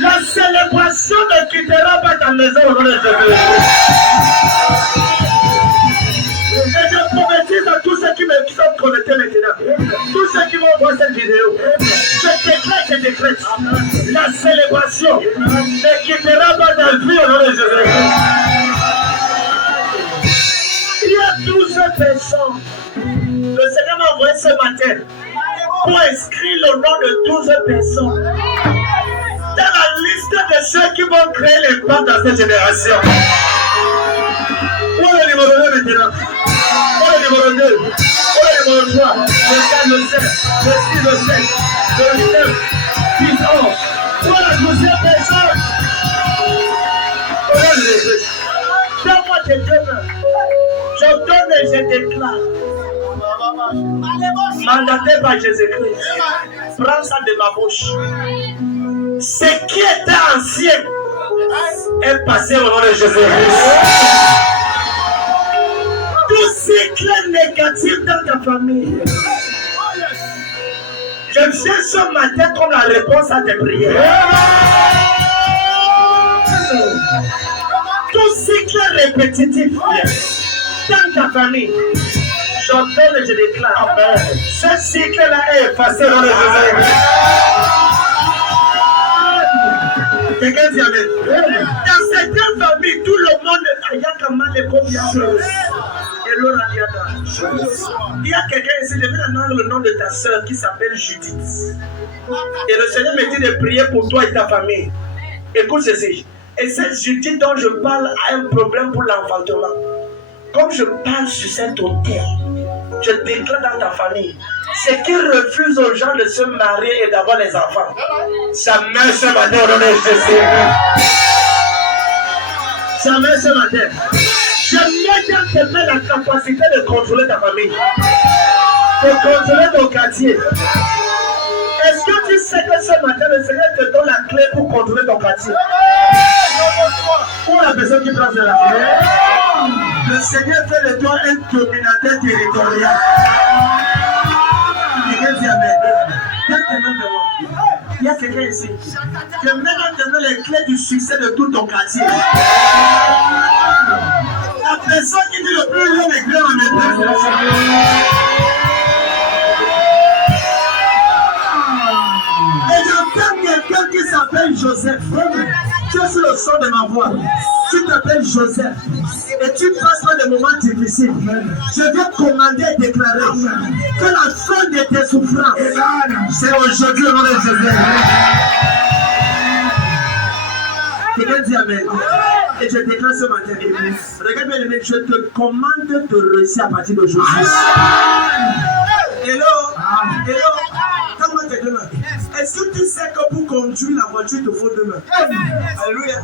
La célébration ne quittera pas ta maison au nom de Jésus. Et je prophétise à tous ceux qui sont connectés maintenant, tous ceux qui vont voir cette vidéo, je décrète, la célébration ne quittera pas ta vie au nom de Jésus. Il y a 12 personnes. Le Seigneur m'a envoyé ce matin pour inscrire le nom de 12 personnes dans la liste de ceux qui vont créer les plans dans cette génération. Où est le numéro 2 maintenant? Où est le numéro 2? Où est le numéro 3? Le 4, le 7, le 6, le 7, le 9, 10, 11. Où est la 12e personne? Regarde l'église. Donne-moi tes deux mains. Je donne et je déclare. Mandaté par Jésus-Christ. Prends ça de ma bouche. Ce qui était ancien est passé au nom de Jésus-Christ. Tout cycle négatif dans ta famille. Je viens ce matin comme la réponse à tes prières. Tout cycle répétitif dans ta famille. J'entends et je déclare. Ce cycle-là est effacé au nom de Jésus-Christ. Quelqu'un dit amen. Dans certaines familles, tout le monde il y a quand même les combien de choses. Il y a quelqu'un ici, je vais donner le nom de ta soeur qui s'appelle Judith. Et le Seigneur me dit de prier pour toi et ta famille. Écoute ceci. Et cette Judith dont je parle a un problème pour l'enfantement. Comme je parle sur cet autel, je déclare dans ta famille, ce qui refuse aux gens de se marier et d'avoir des enfants, ça meurt ce matin au nom de Jésus. Ça meurt ce matin. Je mets dans tes mains la capacité de contrôler ta famille, de contrôler ton quartier. Est-ce que tu sais que ce matin, le Seigneur te donne la clé pour contrôler ton quartier? Pour la personne qui prend la clé, le Seigneur fait de toi un dominateur territorial. Il y a quelqu'un ici. Je mets dans tes mains les clés du succès de tout ton quartier. La personne qui dit le plus long est grand en éternel. Et j'entends quelqu'un qui s'appelle Joseph. Tu es sur le son de ma voix. Tu t'appelles Joseph. Et tu passes par des moments difficiles. Je viens commander et déclarer que la fin de tes souffrances, c'est aujourd'hui au nom de Jésus. Quelqu'un dit Amen. Et je déclare ce matin. Regarde bien, je te commande de réussir à partir d'aujourd'hui. Hello. Hello. Comment tes deux mains? Est-ce que tu sais que pour conduire la voiture, il te faut deux mains? Alléluia.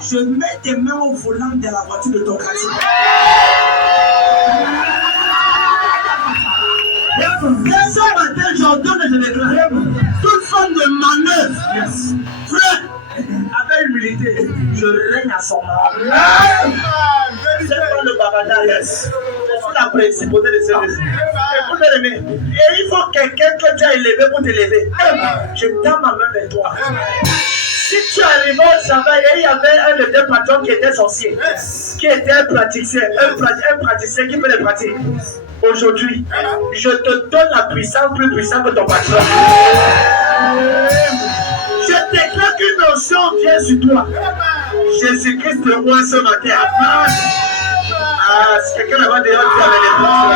Je mets tes mains au volant de la voiture de ton quartier. Ce matin, j'ordonne et je déclare toute forme de manœuvre. Frère, avec humilité, je règne à son nom. C'est pas le babada, yes. C'est la principauté de ce Jésus. Écoutez, et il faut quelqu'un que tu as élevé pour t'élever. Je tends ma main vers toi. Si tu arrives au travail et il y avait un de tes patrons qui était sorcier, qui était un praticien qui fait les pratiques. Aujourd'hui, je te donne la puissance plus puissante que ton patron. Je déclare qu'une notion vient sur toi. Jésus-Christ te voit ce matin. Si quelqu'un là-bas dehors dit avec les bras.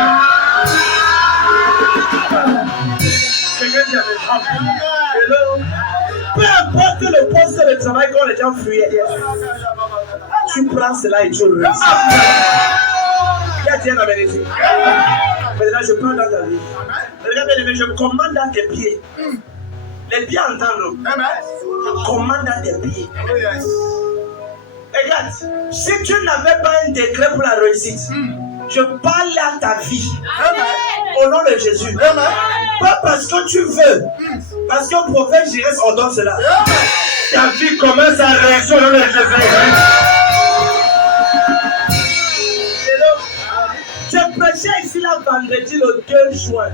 Hello. Peu importe le poste de travail qu'on les gens fuyaient hier. Tu prends cela et tu réussis. Il y a Dieu dans mes ici. Maintenant, je prends dans ta vie. Regarde, je commande dans tes pieds. Les pieds entendent. Je commande dans tes pieds. Regarde, si tu n'avais pas un décret pour la réussite, je parle à ta vie. Au nom de Jésus. Pas parce que tu veux, parce que le prophète Jérès ordonne cela. Ta vie commence à réussir au nom de Jésus. Je prêchais ici la vendredi le 2 juin.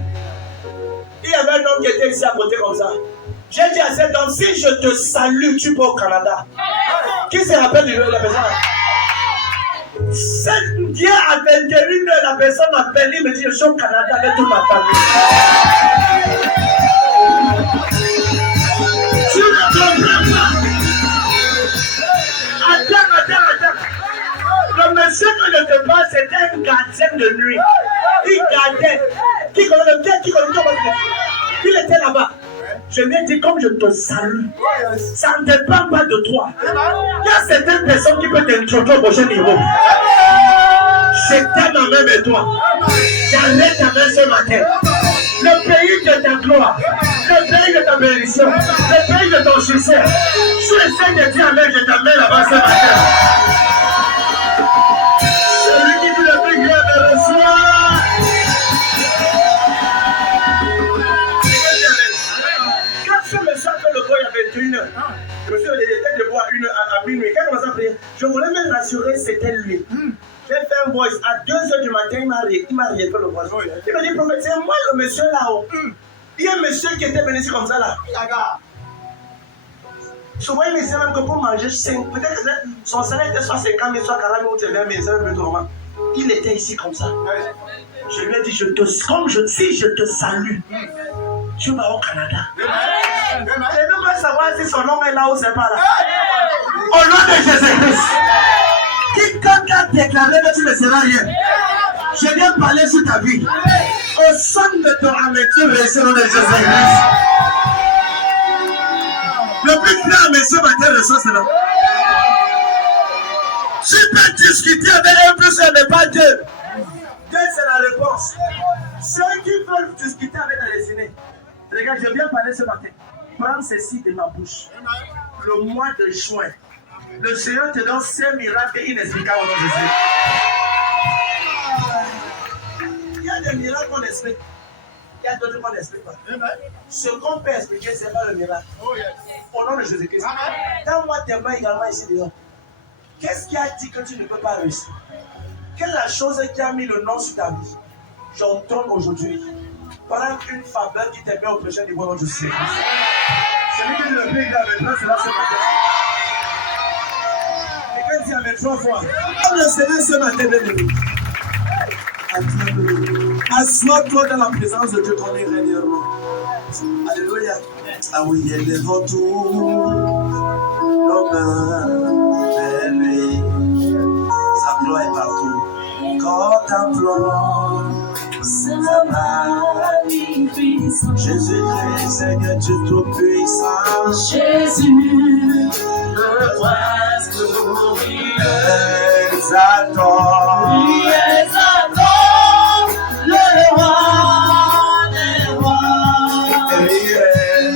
Il y avait un homme qui était ici à côté comme ça. J'ai dit à cet homme, si je te salue, tu vas au Canada. Qui se rappelle de la personne? Hier à 21h, la personne m'appelle, il me dit, je suis au Canada avec toute ma famille. Tu ne comprends pas. Attends. Le monsieur que je te parle, c'était un gardien de nuit. Il gardait. Qui connaît? Il était là-bas. Je lui ai dit, comme je te salue, ça ne dépend pas de toi. Il y a certaines personnes qui peuvent t'introduire au prochain niveau. Je t'aime en même toi. J'enlève ta main ce matin. Le pays de ta gloire, le pays de ta bénédiction, le pays de ton succès. Je essaie de dire amen, je t'amène là-bas ce matin. Celui qui dit le plus grand me reçoit. Le monsieur était debout à minuit. Quand on s'est prié, je voulais me rassurer, c'était lui. J'ai fait un voice à 2h du matin, il m'a fait le voice. Il m'a dit, prophète, c'est moi le monsieur là-haut. Il y a un monsieur qui était venu ici comme ça là. Souvent, il me disait même que pour manger, peut-être que son salaire était soit 50 000, soit 40 000 ou 20 000, c'est même plus normal. Il était ici comme ça. Je lui ai dit, si je te salue, tu vas au Canada. Je ne veux pas savoir si son nom est là ou c'est pas là. Au nom de Jésus-Christ. Quiconque a déclaré que tu ne seras rien, je viens parler sur ta vie. Au son de ton amen, tu réussis au nom de Jésus-Christ. Le plus grand monsieur matin reçoit cela. Tu peux discuter avec un plus, ce n'est pas Dieu. Dieu, c'est la réponse. Ceux qui veulent discuter avec la destinée. Regarde, je viens parler ce matin. Prends ceci de ma bouche. Le mois de juin, le Seigneur te donne 5 miracles inexplicables au nom de Jésus. Il y a des miracles qu'on explique. Il y a d'autres qu'on n'explique pas. Ce qu'on peut expliquer, ce n'est pas le miracle. Au nom de Jésus-Christ. Donne-moi tes mains également ici dehors. Qu'est-ce qui a dit que tu ne peux pas réussir? Quelle est la chose qui a mis le nom sur ta vie? J'entends aujourd'hui. Prends une faveur qui te met au prochain niveau dans Jésus-Christ. Celui qui dit le plus grand, maintenant, c'est là ce matin. Quelqu'un dit amen. 3 fois. Comme le Seigneur ce matin, bien-aimé. Assois-toi dans la présence de Dieu qu'on est réellement. Alléluia. Ah oui, elle est retour. L'homme vers lui. Sa gloire est partout. Quand t'implores, sa magnificence. Jésus-Christ, Seigneur Dieu Tout-Puissant. Jésus, le prince glorieux. Exaltant. Oui, exaltant. Le roi des rois.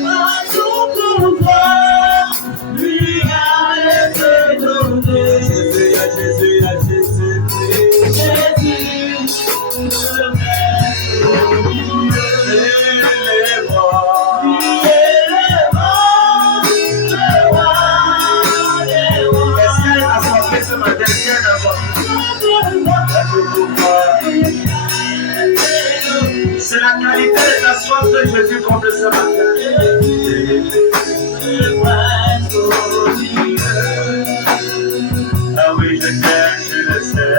Par tout pouvoir, lui a été donné. Jésus, Jésus, Jésus. Jésus, le maître glorieux. C'est la qualité de ta soif de Jésus comble ce matin. Ah oui, je t'aime, je le sais.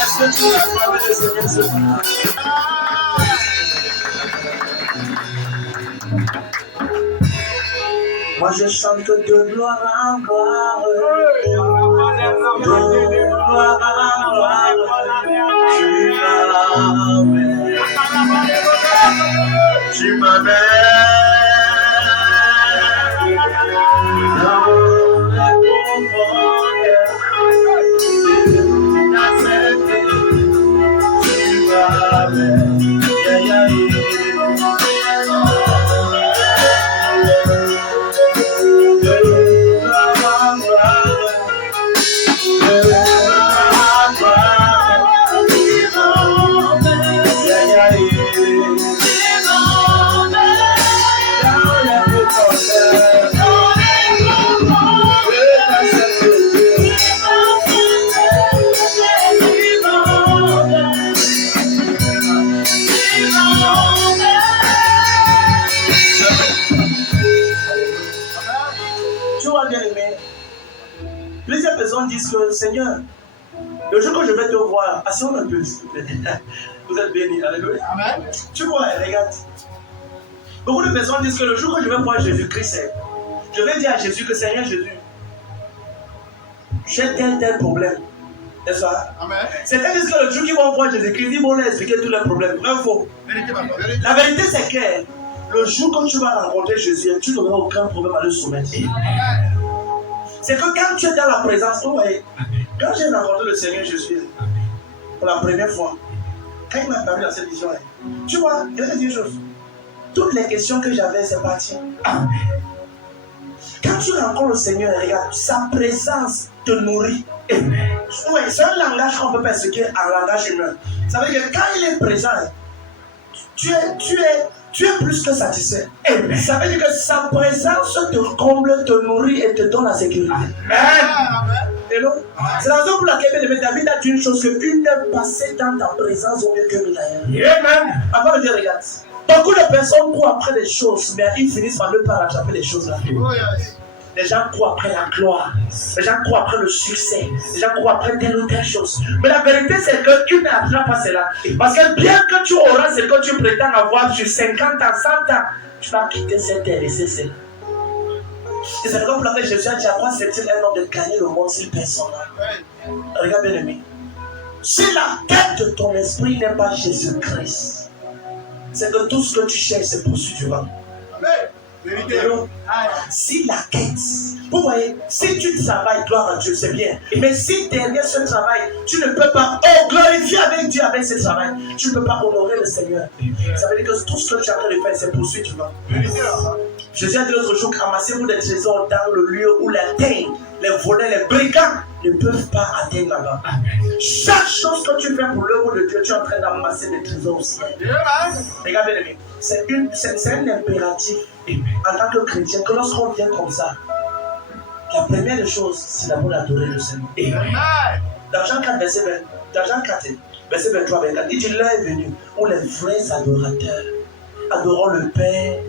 Est-ce que tu as parlé de Seigneur ce matin? Moi je chante de gloire en gloire, de gloire en gloire, tu m'amènes dans le confort, tu m'amènes, Plusieurs personnes disent que Seigneur, le jour que je vais te voir, asseyons un peu, s'il vous plaît. Vous êtes bénis, alléluia. Amen. Tu vois, regarde. Beaucoup de personnes disent que le jour que je vais voir Jésus-Christ, je vais dire à Jésus que Seigneur Jésus, j'ai tel problème. N'est-ce pas? Amen. Certains disent que le jour qu'ils vont voir Jésus-Christ, ils vont leur expliquer tous leurs problèmes. Vrai ou faux? La vérité, c'est que le jour que tu vas rencontrer Jésus, tu n'auras aucun problème à le soumettre. C'est que quand tu es dans la présence, vous voyez, quand j'ai rencontré le Seigneur Jésus pour la première fois, quand il m'a parlé dans cette vision, tu vois, il a dit une chose. Toutes les questions que j'avais, c'est parti. Quand tu rencontres le Seigneur, regarde, sa présence te nourrit. Ouais, c'est un langage qu'on peut pas expliquer en langage humain. Ça veut dire que quand il est présent, tu es plus que satisfait. Ça veut dire que sa présence te comble, te nourrit et te donne la sécurité. Amen. C'est la raison pour laquelle David a dit une chose, qu'une heure passée dans ta présence vaut mieux que 1000 ailleurs. Amen. Avant de dire, regarde, beaucoup de personnes courent après des choses, mais ils finissent par ne pas rattraper les choses là. Les gens courent après la gloire. Les gens courent après le succès. Les gens courent après telle ou telle chose. Mais la vérité, c'est que tu n'arriveras pas cela. Parce que bien que tu auras ce que tu prétends avoir sur 50 ans, 100 ans, tu vas quitter cette terre et c'est cela. Et c'est comme pour laquelle Jésus a dit à moi, c'est-il un homme de gagner le monde s'il perd son âme. Regarde bien aimé. Si la tête de ton esprit n'est pas Jésus-Christ, c'est que tout ce que tu cherches, c'est poursuivre du vent. Si la quête, vous voyez, si tu travailles, gloire à Dieu, c'est bien. Mais si derrière ce travail, tu ne peux pas glorifier avec Dieu avec ce travail, tu ne peux pas honorer le Seigneur. Ça veut dire que tout ce que tu es en train de faire, c'est poursuivre du vent. Jésus a dit l'autre jour, amassez-vous des trésors dans le lieu où les teignent, les volets, les brigands ne peuvent pas atteindre là-bas. Chaque chose que tu fais pour l'œuvre de Dieu, tu es en train d'amasser des trésors au ciel. Regardez les amis, c'est un impératif en tant que chrétien que lorsqu'on vient comme ça, la première des choses, c'est d'abord d'adorer le Seigneur. Dans Jean 4, verset 23, il dit l'heure est venue où les vrais adorateurs adoreront le Père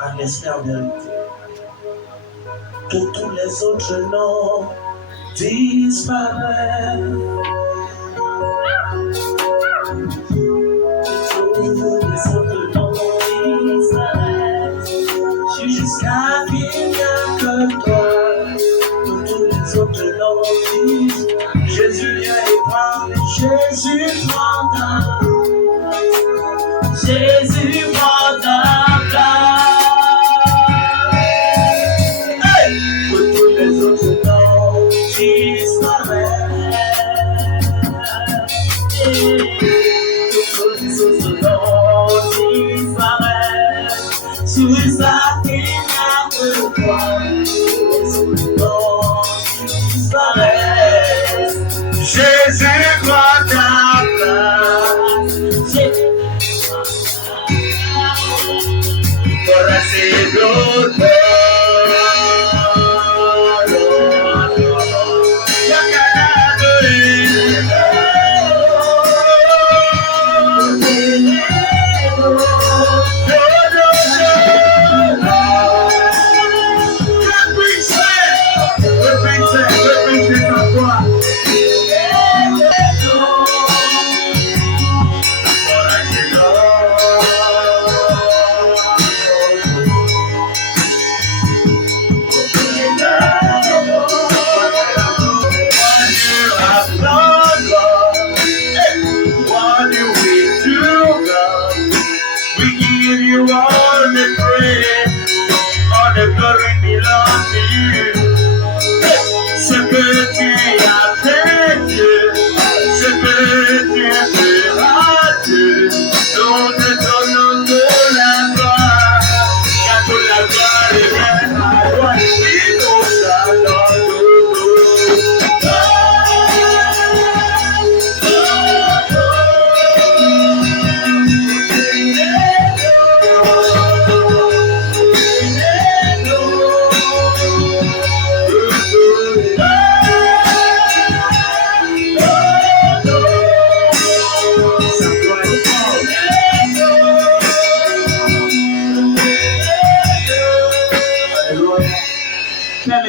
en esprit en vérité. Que tous les autres noms disparaissent. Que tous les autres noms disparaissent. Jusqu'à qu'il n'y a que toi. Que tous les autres noms disparaissent. Jésus vient et prend. Jésus prend ta. Jésus prend ta place. Jésus prend ta place. Pour assez d'autres.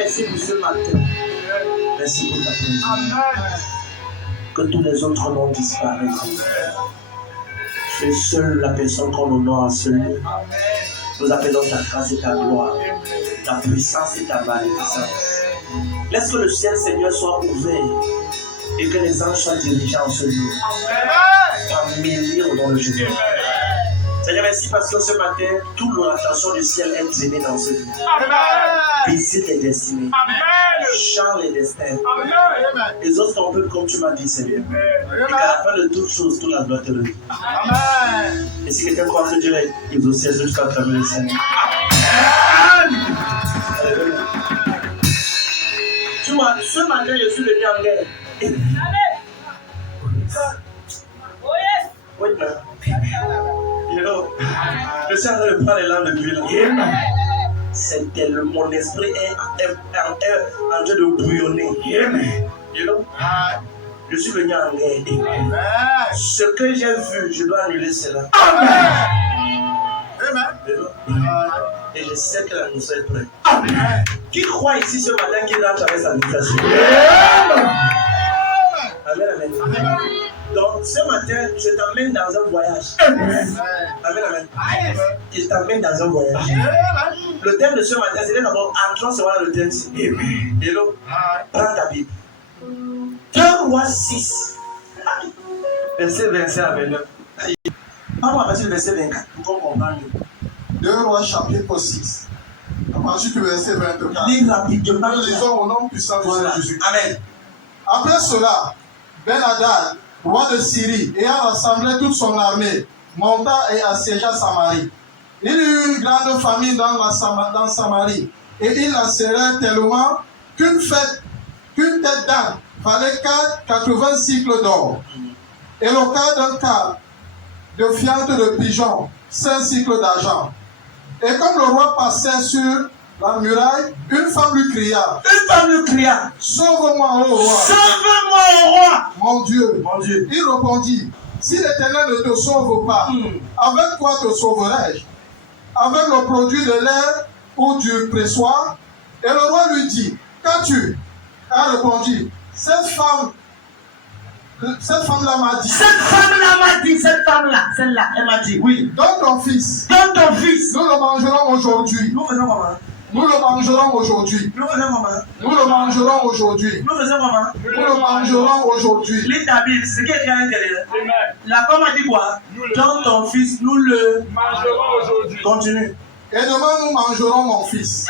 merci pour ce matin. Merci pour ta présence. Que tous les autres noms disparaissent. Tu es seul la personne qu'on honore en ce lieu. Nous appelons ta grâce et ta gloire, ta puissance et ta magnificence. Laisse que le ciel, Seigneur, soit ouvert et que les anges soient dirigeants en ce lieu. Par milliers au nom de Jésus. Seigneur, merci parce que ce matin, toute l'attention du ciel est traînée dans ce lieu. Visite les destinées. Change les destins. Les autres sont un peu comme tu m'as dit, Seigneur. Et qu'à la fin de toutes choses, tout la gloire te revient. Et si quelqu'un croit que Dieu est exaucé jusqu'à travers le Seigneur. Alléluia. Tu vois, ce matin, je suis venu en guerre. Oui, you know, je suis en train de prendre les langues depuis là. C'est tellement, mon esprit est en train de bouillonner. You know? Je suis venu en guerre. Ce que j'ai vu, je dois annuler cela. Et je sais que la mission est prête. Qui croit ici ce matin qu'il rentre avec sa invitation? Amen, amen. Donc ce matin, je t'emmène dans un voyage. Amen, amen. Je t'emmène dans un voyage. Le thème de ce matin, c'est d'abord entrons sur le thème. Hello. Prends ta Bible. 2 Rois 6. Verset 25 à 29. Parle-moi à partir du verset 24 pour qu'on comprenne. 2 Rois chapitre 6. À partir du verset 24. Lis rapidement. Nous lisons au nom puissant de Jésus. Amen. Après cela, Ben-Hadad, roi de Syrie, ayant rassemblé toute son armée, monta et assiégea Samarie. Il y eut une grande famine dans Samarie, et il la serrait tellement qu'une tête d'âne valait 80 cycles d'or, et le quart d'un quart de fiente de pigeon, 5 cycles d'argent. Et comme le roi passait sur la muraille, une femme lui cria. Sauve-moi, ô roi. Sauve-moi, ô roi. Mon Dieu. Il répondit, si l'Éternel ne te sauve pas, avec quoi te sauverai-je? Avec le produit de l'air ou du pressoir? Et le roi lui dit, qu'as-tu? Elle répondit, cette femme-là m'a dit. Celle-là, elle m'a dit, oui. Donne ton fils. Nous le mangerons aujourd'hui. Nous faisons comment? Nous le mangerons aujourd'hui. Nous faisons comment? Nous le mangerons aujourd'hui. Nous faisons comment? Nous le mangerons aujourd'hui. Lis ta Bible, c'est qui est à l'intérieur. La femme a dit quoi? Donne ton fils, nous le mangerons aujourd'hui. Continue. Et demain nous mangerons mon fils.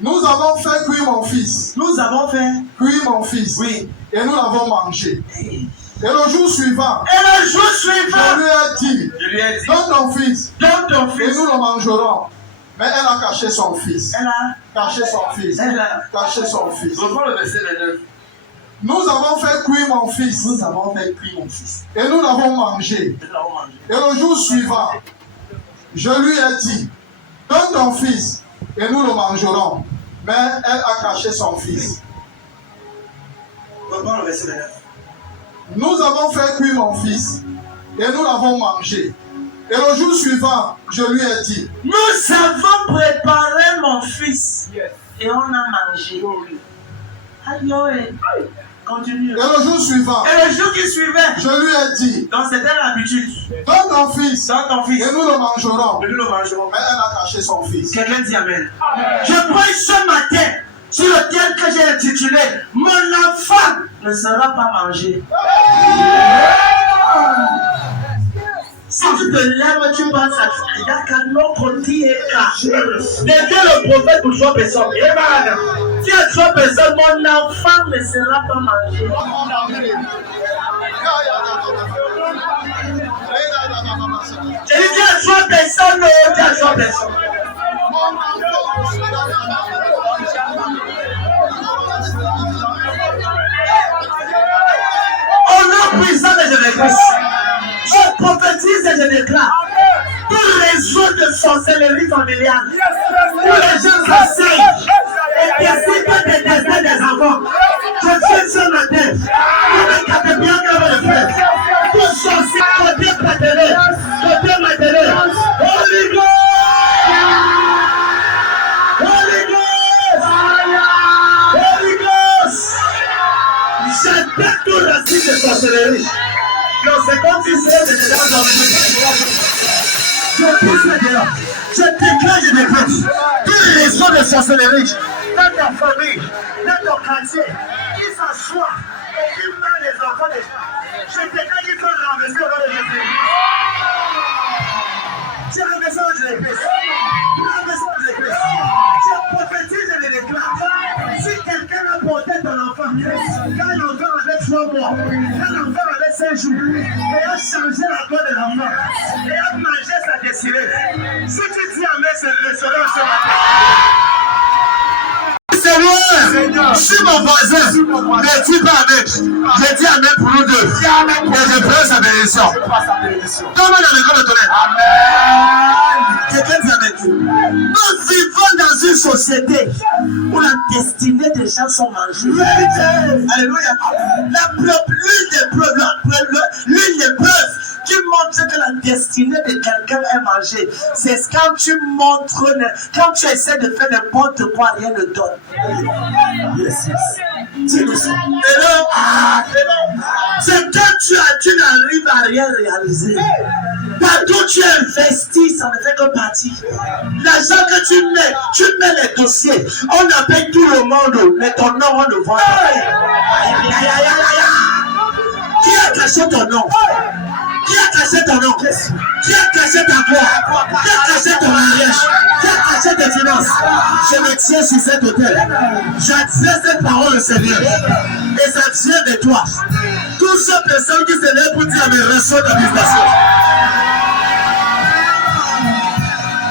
Nous avons fait cuire mon fils. Cuire mon fils. Oui. Et nous l'avons mangé. Et le jour suivant, je lui ai dit, donne ton fils. Et nous le mangerons. Mais elle a caché son fils. Caché son fils. Reprends le verset 29. Nous avons fait cuire mon fils. Et nous l'avons mangé. Et le jour suivant, je lui ai dit, donne ton fils. Et nous le mangerons. Mais elle a caché son fils. Reprends le verset 29. Nous avons fait cuire mon fils. Et nous l'avons mangé. Et le jour suivant, je lui ai dit, nous avons préparé mon fils. Et on a mangé. Aïe. Continue. Et le jour suivant, et le jour qui suivait, je lui ai dit, donc c'était l'habitude. Donne ton fils. Et nous le mangerons. Mais elle a caché son fils. Quelqu'un dit amen. Je prie ce matin sur lequel que j'ai intitulé mon enfant ne sera pas mangé. Si tu te lèves, tu penses à ça. Il y a qu'un autre qui est caché. Deviens le prophète pour 3 personnes. Si à 3 personnes, mon enfant ne sera pas mangé. J'ai dit à 3 personnes, dis à 3 personnes. Au nom puissant de Jésus-Christ, je prophétise et je déclare tout réseau de sorcellerie familiale où les gens s'asseyent et décident des destins des enfants. Je suis ce matin, tout le cas bien que le fait, tout sorcier, côté paternel, côté maternel, Holy Ghost! Holy Ghost! sorcellerie. Non, c'est comme si c'était déjà dans je pousse dehors. Je déclare, je déclenche. Tous les réseaux de sorcellerie dans ta famille, dans ton quartier, qui s'assoient et qui mènent les enfants des gens. Je déclare qu'ils sont renversés au nom de Jésus. Je renverse au nom de Jésus. Je prophétise et les déclare. Si quelqu'un a porté ton enfant, quand l'enfant avait 3 mois, quand l'enfant avait 5 jours, et a changé la gloire de l'enfant, et a mangé sa destinée, si tu dis amen, c'est le soleil ce matin. Seigneur, si mon voisin ne dit pas amen, je dis amen pour nous deux. Et je prends sa bénédiction. Comment dans le corps de tonnerre? Amen. Quelqu'un dit amen. Nous vivons dans une société où la destinée des gens sont mangées. Alléluia. L'une des preuves qui montre que la destinée de quelqu'un est mangée, c'est quand tu montres, quand tu essaies de faire n'importe quoi, rien ne donne. Yes. Et là, c'est quand tu n'arrives à rien réaliser. Partout tu investis, ça ne fait que partie. L'argent que tu mets les dossiers, on appelle tout le monde, mais ton nom on le voit. Qui a caché ton nom? Qui a caché ton nom? Qui a caché ta gloire? Qui a caché ton mariage? Qui a caché tes finances? Je me tiens sur cet hôtel. J'attire cette parole au Seigneur. Et ça tient de toi. Toutes ces personnes qui se lèvent pour dire mais reçois ta visitation.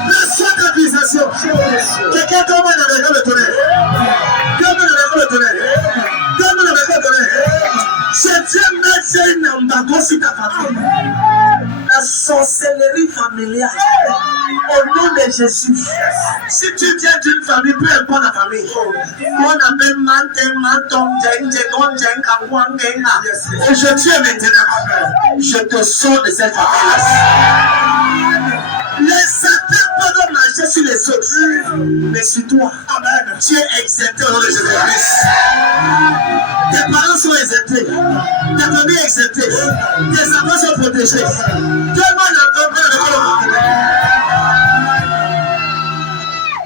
Reçois ta visitation. Quelqu'un tombe dans le corps de tonnerre. Tombe dans le corps de tonnerre. Tombe dans le corps de tonnerre. Je viens mettre une embargo sur ta famille. La sorcellerie familiale. Au nom de Jésus. Si tu viens d'une famille, peu importe la famille. On appelle et je tiens maintenant. Je te sors de cette famille-là. Les satans peuvent marcher sur les autres, mais sur toi, amen. Tu es exempté au nom de Jésus-Christ. Tes parents sont exemptés, ta famille est exemptée, tes enfants sont protégés. Tout le monde n'a pas peur de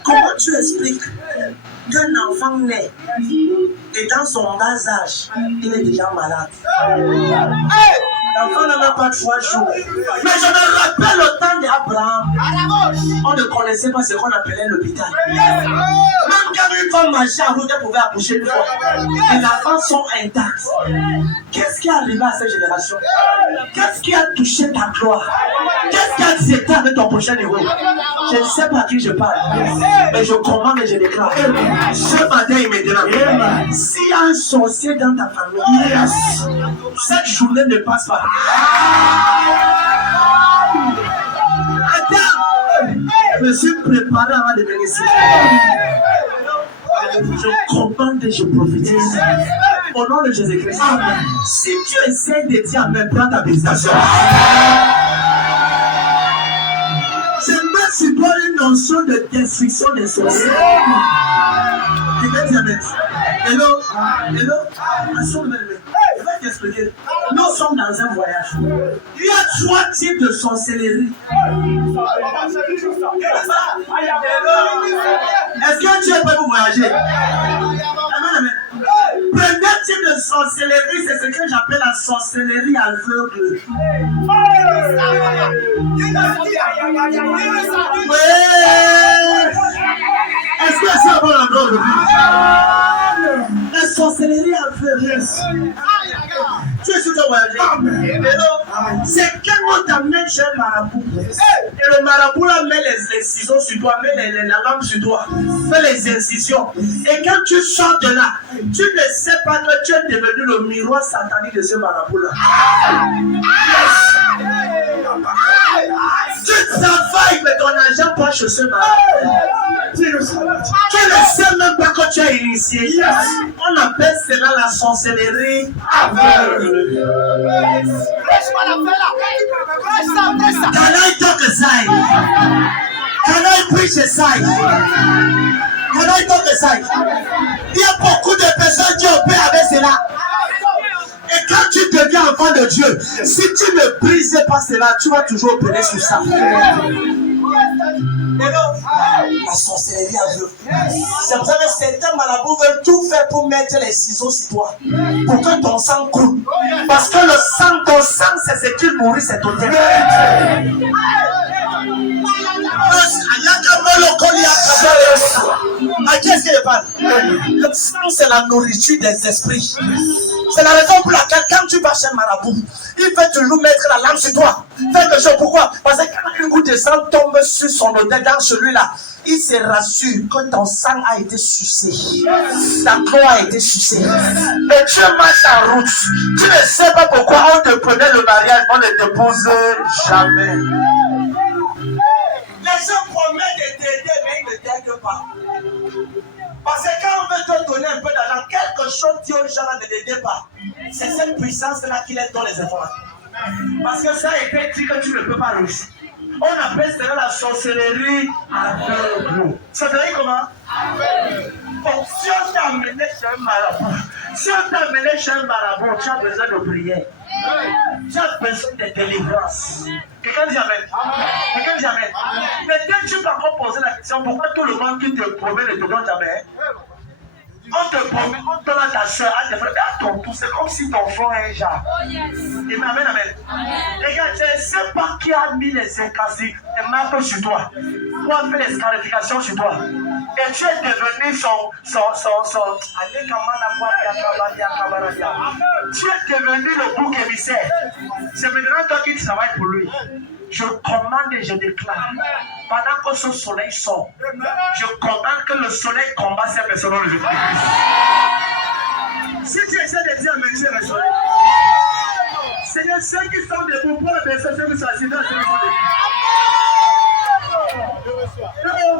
comment tu expliques qu'un enfant naît et dans son bas âge, il est déjà malade? L'enfant n'a même pas 3 jours. Mais je me rappelle au temps d'Abraham, on ne connaissait pas ce qu'on appelait l'hôpital. Même quand une femme marchait à route, elle pouvait accoucher une fois. Les enfants sont intacts. Qu'est-ce qui est arrivé à cette génération? Qu'est-ce qui a touché ta gloire? Qu'est-ce qui a disséqué avec ton prochain niveau? Je ne sais pas à qui je parle, mais je commande et je déclare. Ce matin et maintenant, s'il y a un sorcier dans ta famille, cette journée ne passe pas. Attends, je me suis préparé avant de venir ici. Je commande et je prophétise. Au nom de Jésus-Christ. Si tu essaies de dire amen, prends ta visitation. J'aimerais support une notion de destruction des sorciers. Tu veux dire amen? Hello? Je vais t'expliquer. Nous sommes dans un voyage. Il y a 3 types de sorcellerie. Est-ce que tu es prêt pour voyager? Premier type de sorcellerie, c'est ce que j'appelle la sorcellerie aveugle. Oui. Est-ce que c'est un bon endroit aujourd'hui? La sorcellerie aveugle. Tu es sur ton voyage. C'est quand on t'amène chez le marabout. Et le marabout là met les ciseaux sur toi, met la lampe sur toi, fait les incisions. Et quand tu sors de là, tu ne sais pas que tu es devenu le miroir satanique de ce marabout là. Tu travailles, mais ton argent pas chez ce marabout. Tu ne sais même pas que tu as initié. On appelle cela la sorcellerie aveugle. Can I talk aside? Can I preach aside? Can I talk aside? Il y a beaucoup de personnes qui opèrent avec cela. Et quand quand tu deviens enfant de Dieu, si tu ne brises pas cela, tu vas toujours opérer sur ça. La sorcellerie à Dieu. C'est pour ça que certains marabouts veulent tout faire pour mettre les ciseaux sur toi. Pour que ton sang coule. Parce que le sang, ton sang, c'est ce qui nourrit cet hôtel. À qui est-ce qu'il parle? Le sang, c'est la nourriture des esprits. C'est la raison pour laquelle quand tu vas chez un marabout, il veut toujours mettre la lampe sur toi. Fais quelque chose. Pourquoi? Parce que quand une goutte de sang tombe sur son hôtel, dans celui-là, il se rassure que ton sang a été sucé. Ta peau a été sucée. Mais tu marches en route. Tu ne sais pas pourquoi on te prenait le mariage, on ne te pose jamais. Les gens promettent de t'aider, mais ils ne t'aident pas. Parce que quand on veut te donner un peu d'argent, quelque chose dit aux gens ne t'aider pas. C'est cette puissance-là qui les donne les informations. Parce que ça a été dit que tu ne peux pas réussir. On appelle cela la sorcellerie aveugle. Sorcellerie comment? Bon, si on t'a amené chez un marabout, tu as besoin de prière. Tu as besoin de délivrance. Quelqu'un dit amen. Quelqu'un dit amen. Mais dès que tu vas encore poser la question, pourquoi tout le monde qui te promet ne te donne jamais? On te promet, on donne à ta soeur, à tes frères, à ton tour. C'est comme si ton frère est un genre. Et amen, amen. Regarde, je ne sais pas qui a mis les incasiques, les marques sur toi. Ou a fait les scarifications sur toi. Et tu es devenu son. Tu es devenu le bouc émissaire. C'est maintenant toi qui travailles pour lui. Je commande et je déclare, pendant que ce soleil sort, je commande que le soleil combat ces personnes de Jésus-Christ. Si tu essaies de dire merci à le soleil, Seigneur, ceux qui sont debout pour la personne, ceux qui sont assis dans ceux qui sont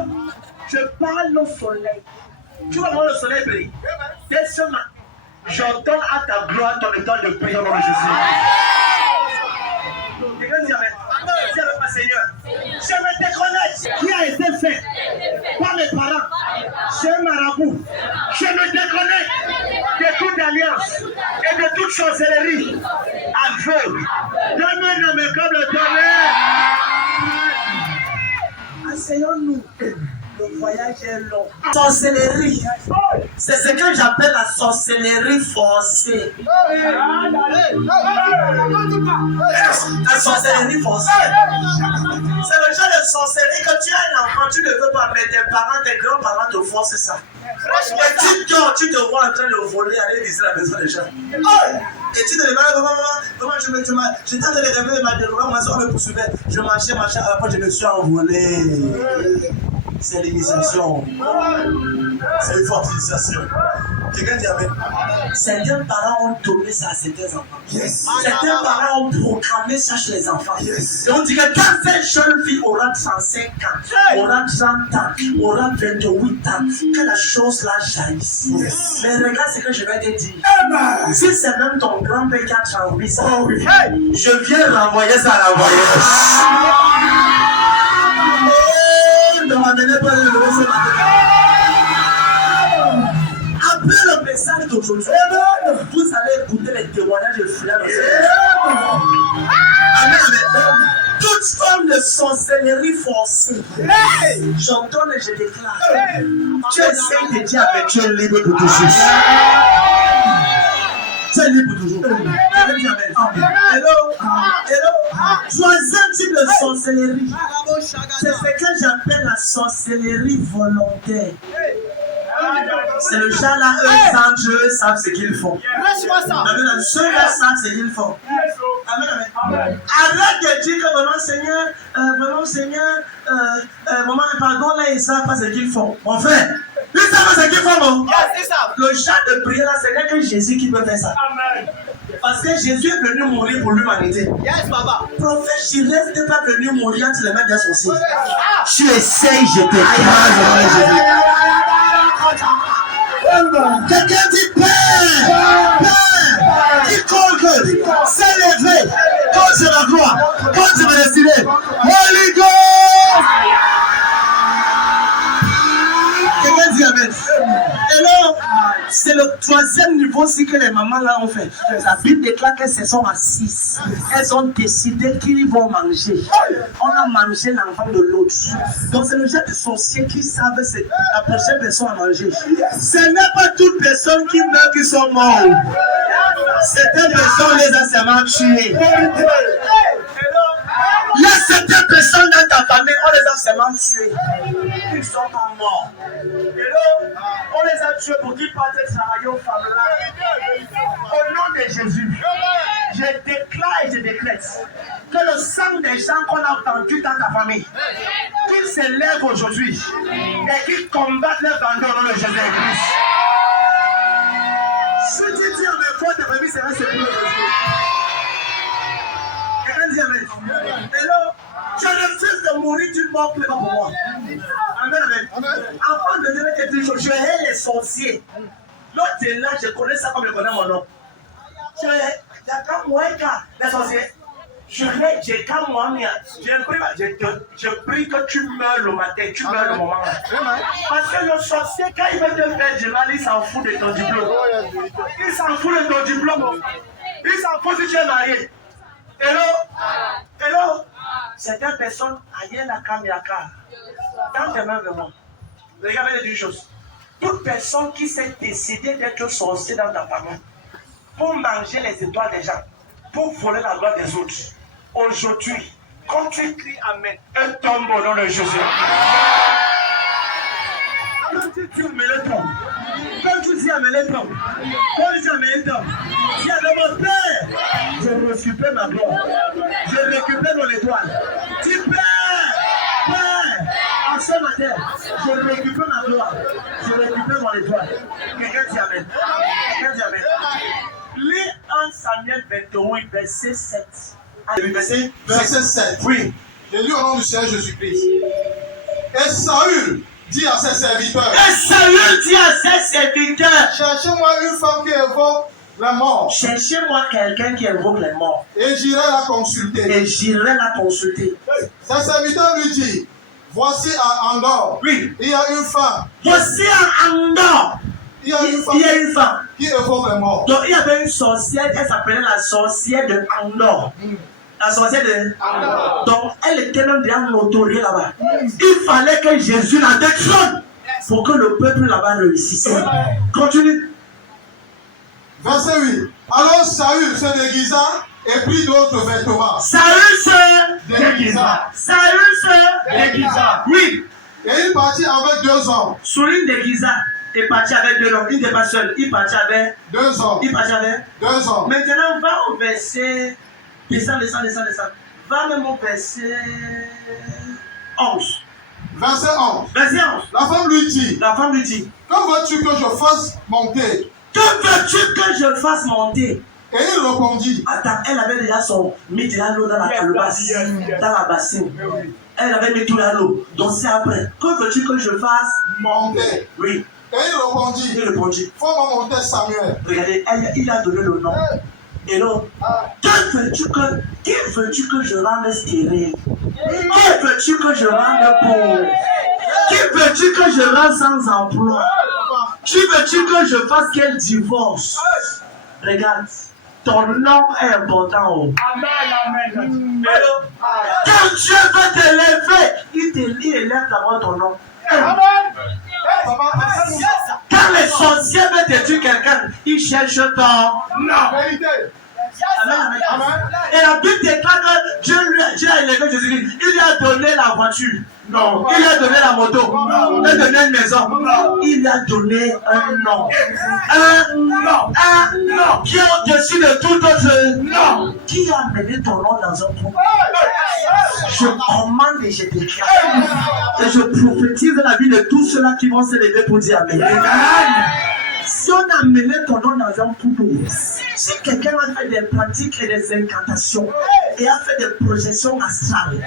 debout. Je parle au soleil. Tu vas voir le soleil briller. Dès ce matin, j'ordonne à ta gloire ton état de prière au nom de Jésus. Quelqu'un dit amen. Dis avec moi, Seigneur, je me déconnecte qui a été fait par mes parents, chez un marabout. Je me déconnecte de toute alliance et de toute sorcellerie aveugle. Donne-moi dans mes câbles de tonnerre. Asseyons-nous. Le voyage est long. Sorcellerie, c'est ce que j'appelle la sorcellerie forcée. La sorcellerie forcée. C'est le genre de sorcellerie que tu as un enfant, tu ne veux pas, mais tes parents, tes grands-parents te forcent ça. Et tu te vois en train de voler, aller visiter la maison des gens. Et tu te demandes, comment j'étais en train de réveiller ma découverte, moi, on me poursuivait. Je marchais, après je me suis envolé. C'est l'initiation. C'est une fortification. Quelqu'un dit amen. Certains parents ont donné ça à certains enfants. Yes. Certains parents ont programmé ça chez les enfants. Yes. Et on dit que quand cette jeune fille aura 35 ans, aura 30 ans, aura 28 ans, que la chose là jaillisse. Yes. Mais regarde ce que je vais te dire. Amen. Si c'est même ton grand-père qui a 38 ans, je viens renvoyer ça à la voyage. Après le message d'aujourd'hui, vous allez écouter les témoignages de frères. Amen. Toute forme de sorcellerie forcée, j'entends et je déclare, tu essaies de dire avec tu es libre pour toujours. Tu es libre pour toujours. Hello. Troisième type de sorcellerie, c'est ce que j'appelle la sorcellerie volontaire. C'est le genre là, eux sans Dieu savent ce qu'ils font. Amen. Ceux-là savent ce qu'ils font. Amen. Arrête de dire que vraiment Seigneur, maman, pardon, là ils savent pas ce qu'ils font. Mon frère, ils savent pas ce qu'ils font, non? Le genre de prière là, c'est que Jésus qui peut faire ça. Amen. Parce que Jésus est venu mourir pour l'humanité. Yes, papa. Prophète Jésus n'est pas venu mourir entre les mains d'un sorcier. Tu essayes, je t'écrase. Quelqu'un dit Père, quiconque s'est levé contre la gloire, contre ma destinée. Holy Ghost. Quelqu'un dit Amen. Et là, c'est le troisième niveau aussi que les mamans là ont fait. La Bible déclare qu'elles se sont assises. Elles ont décidé qu'ils vont manger. On a mangé l'enfant de l'autre. Donc c'est le genre de sorciers qui savent la prochaine personne à manger. Ce n'est pas toute personne qui meurt qui sont morts. Certaines personnes les a seulement tuées. Il y a certaines personnes dans ta famille, on les a seulement tuées. Ils ne sont pas morts. On les a tués pour qu'ils partent travailler aux femmes là. Au nom de Jésus, je déclare et je décrète que le sang des gens qu'on a entendus dans ta famille, qu'ils s'élèvent aujourd'hui et qu'ils combattent les bandits au nom de Jésus-Christ. Si tu dis à mes fois, ta famille sera séparée aujourd'hui. Quelqu'un dit amen. Hello, je refuse de mourir d'une mort qui n'est pas pour moi. Amen, amen. Avant de donner quelque chose, je hais les sorciers. L'autre est là, je connais ça comme je connais mon nom. Je hais, les sorciers. Je prie que tu meurs le matin, tu meurs le moment. Parce que le sorcier, quand il veut te faire du mal, il s'en fout de ton diplôme. Il s'en fout de ton diplôme. Il s'en fout si tu es marié. Hello. Certaines personnes, ailleurs la caméra, dans tes mains vraiment. Regardez une chose. Toute personne qui s'est décidée d'être sorcier dans ta famille, pour manger les étoiles des gens, pour voler la gloire des autres, aujourd'hui, quand tu cries Amen, elle tombe au nom de Jésus. Quand tu dis Amen, elle tombe. Quand tu dis Amen, elle tombe. Quand tu dis Amen, elle tombe. Tu as de mon Père, je récupère ma gloire. Je récupère mon étoile. Tu Père, en ce matin, je récupère ma gloire. Je récupère mon étoile. Quelqu'un dit Amen. Quelqu'un dit Amen. Lis 1 Samuel 28, verset 7. Verset 7. Oui. Je lis au nom du Seigneur Jésus-Christ. Et Saül dit à ses serviteurs. Cherchez-moi une femme qui évoque la mort. Cherchez-moi quelqu'un qui évoque les morts. Et j'irai la consulter. Ses serviteurs lui disent. Voici à Andorre. Oui. Il y a une femme. Voici à Andorre. Il y a une femme qui évoque les morts. Donc il y avait une sorcière, elle s'appelait la sorcière de Andorre. La sorcière de Andorre. Donc elle était même déjà notoriée là-bas. Il fallait que Jésus la détrône pour que le peuple là-bas réussisse. Continue. Verset 8. Alors Saül se déguisa et prit d'autres vêtements. Saül se déguisa. Oui. Et il partit avec 2 hommes. Souligne déguisa. Il est parti avec 2 hommes. Il n'était pas seul. Il partit avec 2 hommes. Maintenant, va au verset. Descends. Va même au verset 11. Verset 11. La femme lui dit. Que veux-tu que je fasse monter? Et il répondit. Attends, elle avait déjà mis de l'eau dans la bassine. Elle avait mis tout l'eau. Donc c'est après. Que veux-tu que je fasse monter? Oui. Et il répondit. Faut monter Samuel. Regardez, il a donné le nom. Et donc, qui veux-tu que je rende stérile? Qui veux-tu que je rende pauvre? Qui veux-tu que je rende sans emploi? Qui veux-tu que je fasse qu'elle divorce? Regarde, ton nom est important. Amen. Quand Dieu veut t'élever, il élève d'abord ton nom. Quand les sorciers veulent détruire quelqu'un, ils cherchent ton nom. Amen. Et la Bible déclare que Dieu a élevé Jésus. Il lui a donné la voiture. Non. Il lui a donné la moto. Il lui a donné une maison. Il lui a donné un nom. Un nom. Qui est au-dessus de tout autre nom. Qui a amené ton nom dans un trou? Je commande et je déclare. Et je prophétise la vie de tous ceux-là qui vont s'élever pour dire Amen. Si on a mené ton nom dans un poudre, si quelqu'un a fait des pratiques et des incantations et a fait des projections astrales,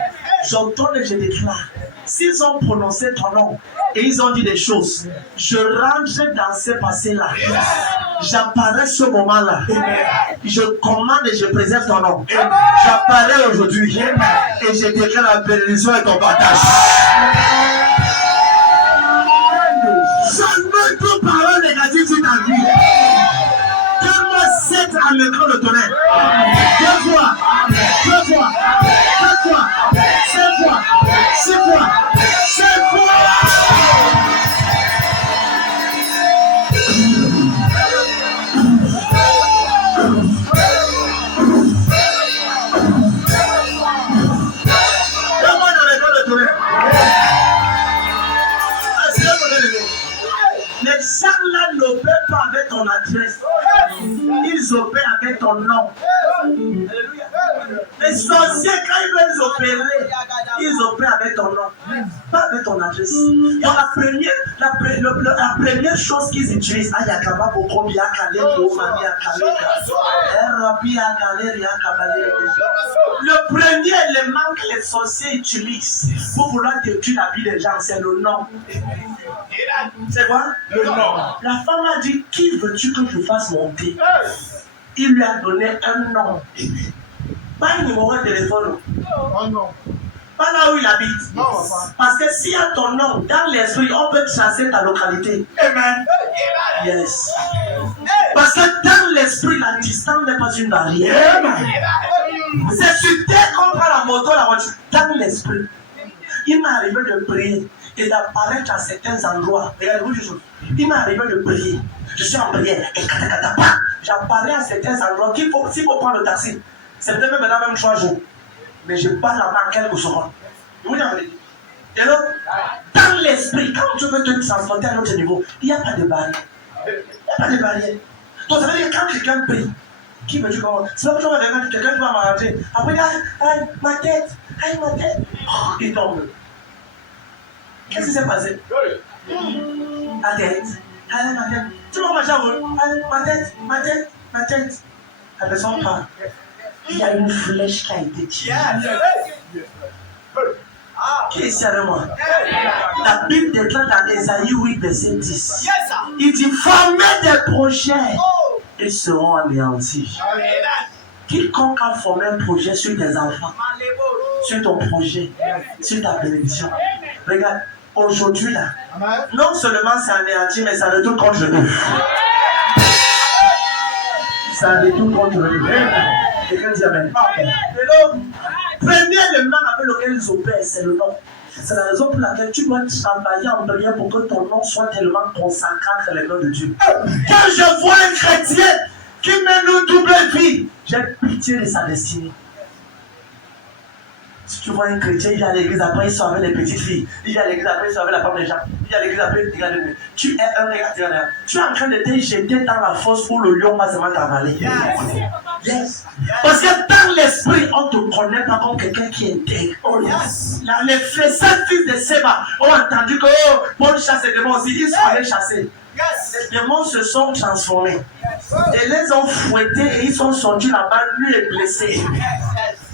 j'entends et je déclare, s'ils ont prononcé ton nom et ils ont dit des choses, je rentre dans ces passés-là. J'apparais ce moment-là. Je commande et je préserve ton nom. J'apparais aujourd'hui et je déclare la bénédiction et ton partage. Jamais de parole négative sur ta vie. le grand de tonnerre. 2 fois, 3 fois, 4 fois, 5 fois, 6 fois, 7 fois. Les gens là n'opèrent pas avec ton adresse. Ils opèrent avec ton nom. Les sorciers, quand ils veulent opérer, ils opèrent avec ton nom, pas avec ton adresse. Donc la première chose qu'ils utilisent, le premier élément que les sorciers utilisent pour vouloir détruire la vie des gens, c'est le nom. C'est quoi? Le nom. La femme a dit, qui veux-tu que je fasse monter? Il lui a donné un nom. Pas un numéro de téléphone. Oh non. Pas là où il habite. Non, parce que s'il y a ton nom dans l'esprit, on peut chasser ta localité. Amen. Yes. Parce que dans l'esprit, la distance n'est pas une barrière. Amen. C'est sur terre qu'on prend la moto, la voiture. Dans l'esprit. Il m'est arrivé de prier et d'apparaître à certains endroits. Regardez-vous juste. Il m'est arrivé de prier. Je suis en prière. Et j'apparais à certains endroits s'il faut prendre le taxi. C'est peut-être même 3 jours. Mais je parle là-bas en quelques secondes. Vous avez dit. Et donc, dans l'esprit, quand tu veux te transporter à un autre niveau, il n'y a pas de barrière. Il n'y a pas de barrière. Donc, ça veut dire que quand quelqu'un prie, qui me dit comment? C'est pas que tu vas regarder quelqu'un qui va m'arranger. Après, ma tête, oh, il tombe. Qu'est-ce qui s'est passé? La tête, ma tête. Tu vas marcher où? Ma tête. La personne parle. Il y a une flèche qui a été tirée. Qui est ici avec moi? La Bible déclare dans Ésaïe 8, verset 10. Il dit, formez des projets et seront anéantis. Quiconque a formé un projet sur tes enfants, sur ton projet, sur ta bénédiction. Regarde, aujourd'hui là, non seulement c'est anéanti, mais ça retourne contre nous. Ça retourne contre nous. Quelqu'un dit amen. Premier élément avec lequel ils opèrent, c'est le nom. C'est la raison pour laquelle tu dois travailler en prière pour que ton nom soit tellement consacré entre les mains de Dieu. Quand je vois un chrétien qui mène une double vie, j'ai pitié de sa destinée. Si tu vois un chrétien, il est à l'église, après il sort avec les petites filles. Il est à l'église, après il sort avec la femme des gens. Il est à l'église, après il regarde. Tu es un regardeur. Tu es en train de te jeter dans la fosse où le lion va seulement t'avaler. Yes. Parce que dans l'esprit, on ne te connaît pas comme quelqu'un qui est intègre. Oh yes. Les 7 fils de Séba ont entendu que pour chasser des démons aussi, ils sont allés chasser. Yes. Les démons se sont transformés. Et les ont fouettés et ils sont sortis là-bas, lui est blessé.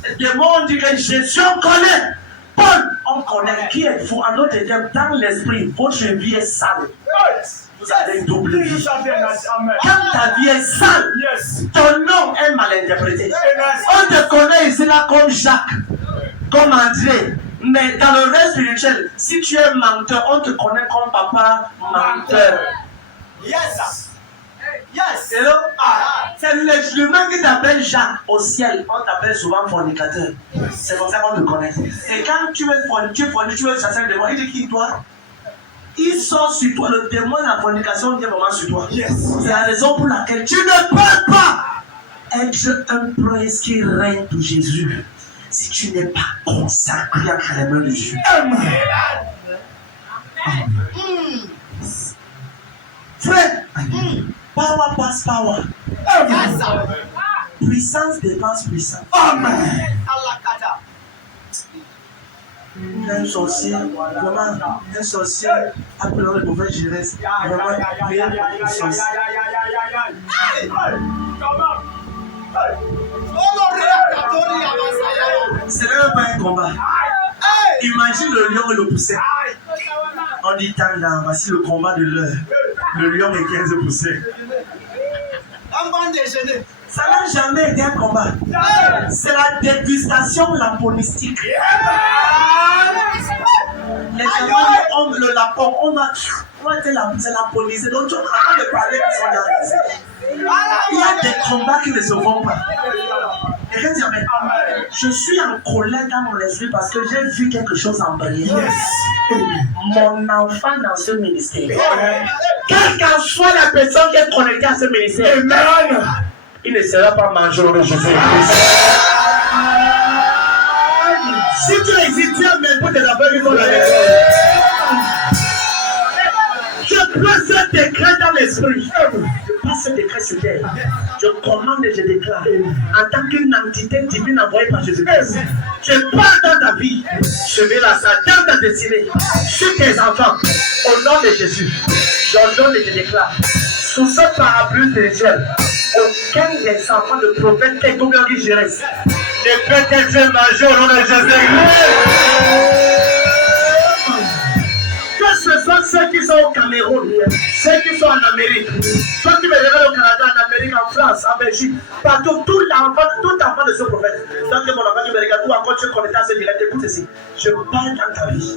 Les démons ont dit que Jésus, on connaît. Paul, on connaît. Qui êtes-vous? En d'autres termes, dans l'esprit, votre vie est sale. Vous avez une double vie. Quand ta vie est sale, ton nom est mal interprété. On te connaît ici là comme Jacques, comme André. Mais dans le reste spirituel, si tu es menteur, on te connaît comme papa menteur. Yes. Et donc, c'est l'humain qui t'appelle Jacques au ciel. On t'appelle souvent fornicateur. C'est comme ça qu'on te connaît. Et quand tu veux chasser un démon, il dit qu'il doit. Il sort sur toi, le démon de la fornication vient vraiment sur toi. Yes. C'est la raison pour laquelle tu ne peux pas être un prince qui règne pour Jésus si tu n'es pas consacré à la main de Dieu. Amen. Frère, power passe power. Amen. Puissance dépasse puissance. Amen. Un sorcier, vraiment, un sorcier, après le prophète Jérès, vraiment, prier pour un sorcier. Ce n'est même pas un combat. Imagine le lion et le pousset. On dit Tanga, voici le combat de l'heure. Le lion et 15 poussets. Ça n'a jamais été un combat. C'est la dégustation laponistique. Les gens, le lapon, on a été laponisé. Donc, tu es en train de parler de son organisme. Il y a des combats qui ne se font pas. Et que dire, je suis en colère dans mon esprit parce que j'ai vu quelque chose en prière. Mon enfant dans ce ministère, quelle qu'en soit la personne qui est connectée à ce ministère, il ne sera pas mangé au nom de Jésus-Christ. Si tu hésites, Dieu mais pour tes affaires qui sont la maison. Je place ce décret dans l'esprit. Je passe ce décret sur terre. Je commande et je déclare. En tant qu'une entité divine envoyée par Jésus-Christ, je parle dans ta vie. Je vais la salle dans ta destinée. Sur tes enfants. Au nom de Jésus. J'ordonne et je déclare. Sous ce parapluie spirituel, aucun des enfants de prophète et de Jérès ne peut être mangé au nom de Jésus. Que ce soit ceux qui sont au Cameroun, ceux qui sont en Amérique, ceux qui me regardent au Canada, en Amérique, en France, en Belgique, partout, tout enfant de ce prophète. Donc, mon enfant qui me regarde, ou encore tu es connecté à ce direct, écoute ceci. Je parle dans ta vie.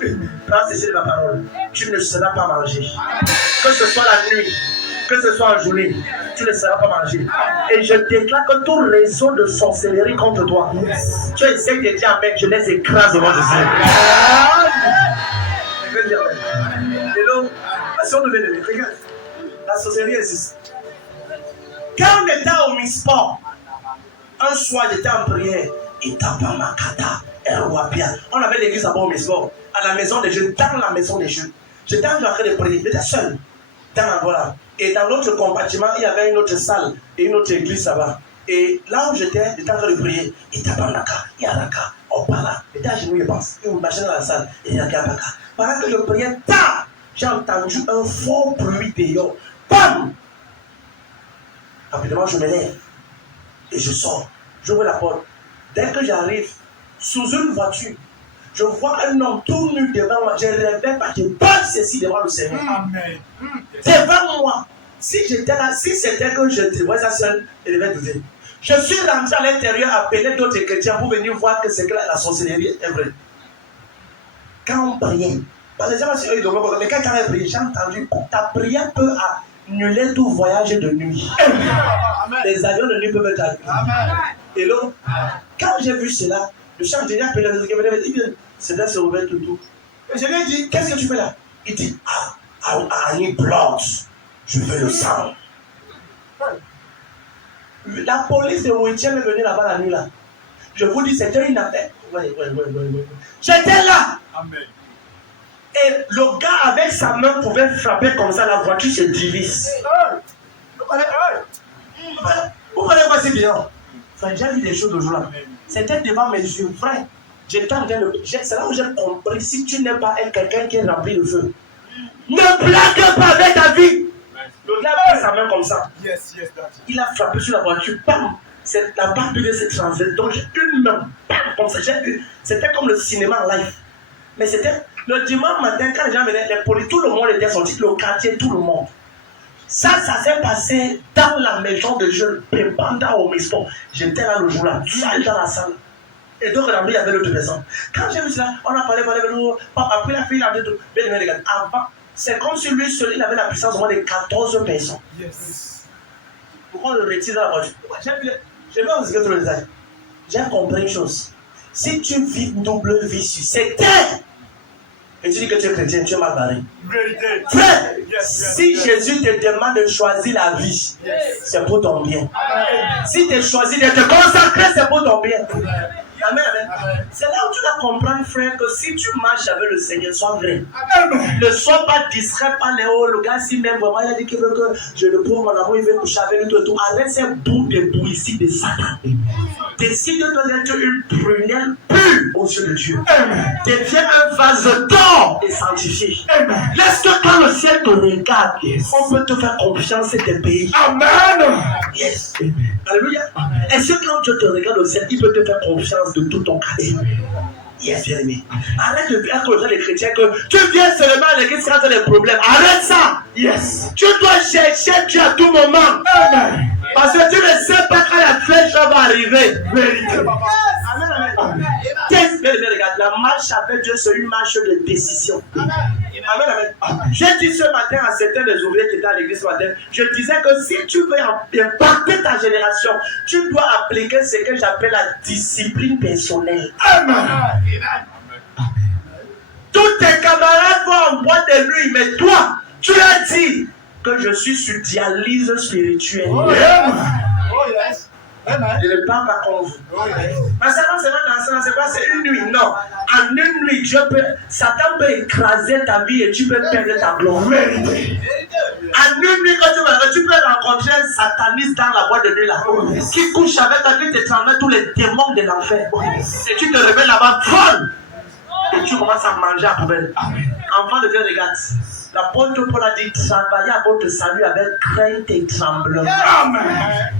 Prends ceci de ma parole. Tu ne seras pas mangé. Que ce soit la nuit, que ce soit en journée, tu ne seras pas mangé. Et je déclare que tout réseau de sorcellerie contre toi, tu essaies de dire amen, je les écrase devant Jésus. Hello, si on devait le regarde, la sorcellerie existe. Quand on était au Misport, un soir j'étais en prière, on avait l'église à au Misport, à la maison des jeunes, dans la maison des jeunes. J'étais en train de prier, j'étais seul, dans l'endroit. Et dans l'autre compartiment, il y avait une autre salle et une autre église là-bas. Et là où j'étais en train de prier, Yaraka, Opala, j'étais à genoux, je pense, une machine dans la salle, et Yakabaka. Pendant que je priais, j'ai entendu un fort bruit dehors. Bam! Rapidement, je me lève et je sors. J'ouvre la porte. Dès que j'arrive sous une voiture, je vois un homme tout nu devant moi. Je rêvais pas, je passe ceci devant le Seigneur. Amen. Devant moi. Si j'étais là, si c'était que je vois ça seul, il devait douter. Je suis rentré à l'intérieur, appelé d'autres chrétiens pour venir voir que c'est que la sorcellerie est vraie. Quand on priait, parce que j'ai pas eux donc mais quand on prié, j'ai entendu ta prière peut annuler tout voyage de nuit. Amen. Les avions de nuit peuvent être annulés. Et là, quand j'ai vu cela, le chef de appelé il dit c'est là c'est ouvert tout. Et je lui ai dit qu'est-ce que tu fais là? Il dit I need blood. Je veux le sang. La police de Witchem est venue là-bas la nuit là. Je vous dis c'était une affaire. Ouais. J'étais là. Amen. Et le gars avec sa main pouvait frapper comme ça, la voiture se divise. Vous voyez quoi c'est bien? Frère, j'ai vu des choses aujourd'hui. C'était devant mes yeux, frère. J'étais en train de... C'est là où j'ai compris, si tu n'es pas quelqu'un qui est rempli de feu, ne blague pas avec ta vie. Le gars a pris sa main comme ça. Il a frappé sur la voiture, bam. La barre de s'est transversée. Donc j'ai une main, bam, comme ça. C'était comme le cinéma en live. Mais c'était le dimanche matin, quand les gens venaient, tout le monde était sorti, le quartier, tout le monde. Ça s'est passé dans la maison de jeunes, pendant au Misport. J'étais là le jour-là, seul dans la salle. Et donc, il y avait l'autre personne. Quand j'ai vu cela, on a parlé, après la fille, il a dit, avant, c'est comme si lui seul, il avait la puissance au moins de 14 personnes. Yes. Pourquoi on le retire dans la voiture? Je vais vous dire tout le détail. J'ai compris une chose. Si tu vis une double vie sur cette terre, et tu dis que tu es chrétien, tu es mal barré. Frère, si Jésus te demande de choisir la vie, c'est pour ton bien. Si tu choisis de te consacrer, c'est pour ton bien. Amen. C'est là où tu dois comprendre, frère, que si tu marches avec le Seigneur, sois vrai. Ne sois pas distrait par les hauts. Le gars, si même vraiment il a dit qu'il veut que je le prouve mon amour, il veut coucher avec lui, tout. Arrête ces bouts de ici de Satan. Décide-toi d'être une prunelle pure aux yeux de Dieu. Deviens un vase d'or et sanctifié. Laisse que quand le ciel te regarde, on peut te faire confiance et te payer. Amen. Yes. Alléluia. Est-ce que quand Dieu te regarde au ciel, il peut te faire confiance de tout ton cœur? Yes, bien aimé. Arrête de faire comme ça les chrétiens que tu viens seulement à l'église quand tu as des problèmes. Arrête ça. Yes. Tu dois chercher Dieu à tout moment. Amen. Parce que tu ne sais pas quand la flèche va arriver. Vérité. Amen. Regarde, la marche avec Dieu, c'est une marche de décision. Amen, amen. J'ai dit ce matin à certains des ouvriers qui étaient à l'église ce matin, je disais que si tu veux impacter ta génération, tu dois appliquer ce que j'appelle la discipline personnelle. Amen. Tous tes camarades vont en boîte de nuit, mais toi, tu as dit que je suis sur dialyse spirituelle. Oh, yes. Oh, yes. Je ne parle pas comme vous. Mais ça, c'est pas c'est une nuit. Non. En une nuit, Satan peut écraser ta vie et tu peux perdre ta gloire. En une nuit, quand tu peux rencontrer un sataniste dans la boîte de nuit là, qui couche avec toi, qui te transmet tous les démons de l'enfer. Et tu te réveilles là-bas, folle. Et tu commences à manger à poubelle. Enfant de Dieu, regarde. L'apôtre Paul a dit travaillez à votre salut avec crainte et tremblement. Amen.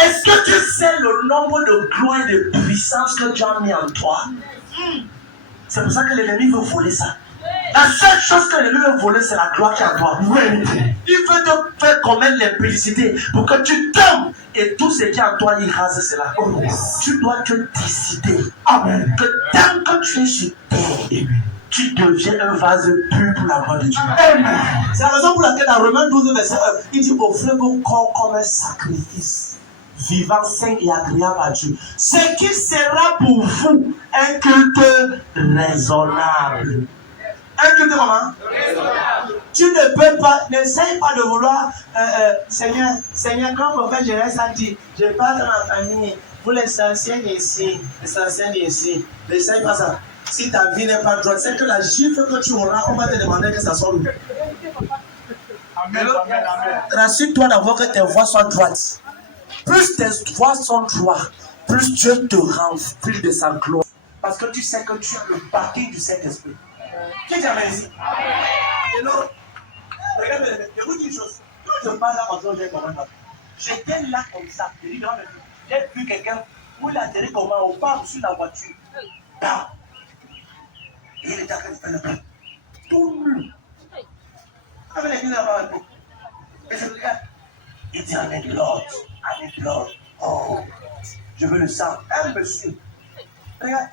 Est-ce que tu sais le nombre de gloires et de puissance que Dieu a mis en toi? C'est pour ça que l'ennemi veut voler ça. La seule chose que l'ennemi veut voler, c'est la gloire qui est en toi. Il veut te faire commettre l'impudicité pour que tu tombes et tout ce qui est en toi, il rase cela. Tu dois te décider que tant que tu es sur terre, tu deviens un vase pur pour la gloire de Dieu. C'est la raison pour laquelle dans Romains 12, verset 1, il dit offrez vos corps comme un sacrifice vivant, saint et agréable à Dieu. Ce qui sera pour vous un culte raisonnable. Un culte comment? Tu ne peux pas, n'essaye pas de vouloir, Seigneur, quand prophète Jérémie a dit, je parle dans ma famille, pour les anciens ici, n'essaye pas ça. Si ta vie n'est pas droite, c'est que la gifle que tu auras, on va te demander que ça soit où. Rassure-toi d'abord que tes voies soient droites. Plus tes voies sont droites, plus Dieu te remplit de sa gloire. Parce que tu sais que tu as le baptême du Saint-Esprit. Qui dit amen ici? Et non, regardez, je vous dis une chose. Quand je parle là, maintenant, j'ai compris. J'étais là comme ça. J'ai vu quelqu'un où il a atterri comme ça, au pas sur la voiture. Là. Et il était en train de faire le plan. Tout nu. Avec les guillemets là-bas. Et je regarde. Il dit en blood. Oh, je veux le sang. Un monsieur. Regarde.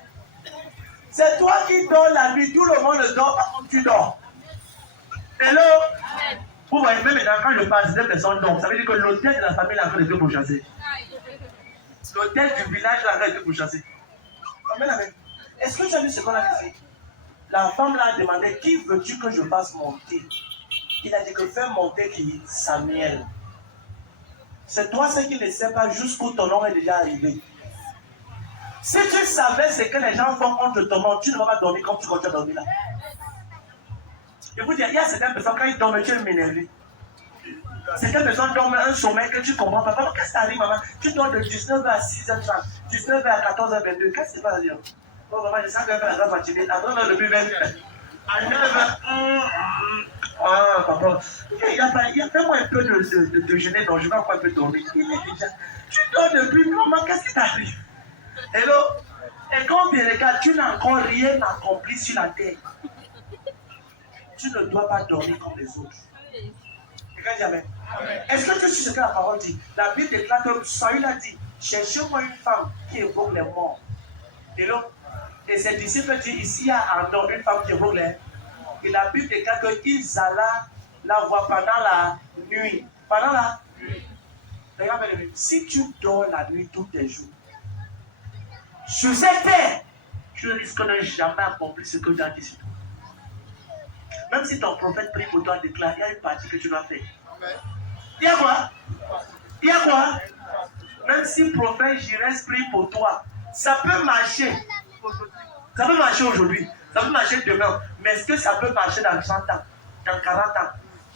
C'est toi qui dors la nuit. Tout le monde dort comme tu dors. Hello. Vous voyez, même quand je parle, c'est des personnes dorment. Ça veut dire que l'hôtel de la famille est en train de pour chasser. L'hôtel du village est en train de pour chasser. Amen, amen. Est-ce que tu as vu ce qu'on a dit? La femme l'a demandé, qui veux-tu que je fasse monter? Il a dit que fais monter qui? Samuel. C'est toi ce qui ne sais pas jusqu'où ton nom est déjà arrivé. Si tu savais ce que les gens font contre ton nom, tu ne vas pas dormir comme tu continues à dormir là. Je vous dis, il y a certaines personnes, quand ils dorment, tu es m'énervé. Certaines personnes dorment un sommeil que tu ne comprends pas. Qu'est-ce qui t'arrive, maman? Tu dors de 19h à 6h30, 19h à 14h22. Qu'est-ce qui se passe à dire? Oh, maman, je sens qu'elle fait la grande fatiguée. Après, on a depuis 20h. À 9h, ah, papa, il y a vraiment un peu de jeûner, donc je vais encore un peu dormir. Il est déjà. Tu dors depuis, maman, qu'est-ce qui t'arrive? Hello? Et quand tu regardes, tu n'as encore rien accompli sur la terre. Tu ne dois pas dormir comme les autres. Regarde jamais. Est-ce que tu sais ce que la parole dit? La Bible déclare que Saül a dit, cherchez-moi une femme qui évoque les morts. Hello? Et ses disciples disent, ici il y a un une femme qui évoque les morts. Et la Bible déclare qu'ils allaient la voir pendant la nuit. Pendant la nuit. Regarde, si tu dors la nuit tous les jours, sur cette terre, tu risques de jamais accomplir ce que tu as dit sur toi. Même si ton prophète prie pour toi, déclare, il y a une partie que tu dois faire. Il y a quoi? Il y a quoi? Même si le prophète Jirès prie pour toi, ça peut marcher. Ça peut marcher aujourd'hui. Ça peut marcher demain. Mais est-ce que ça peut marcher dans 30 ans, dans 40 ans?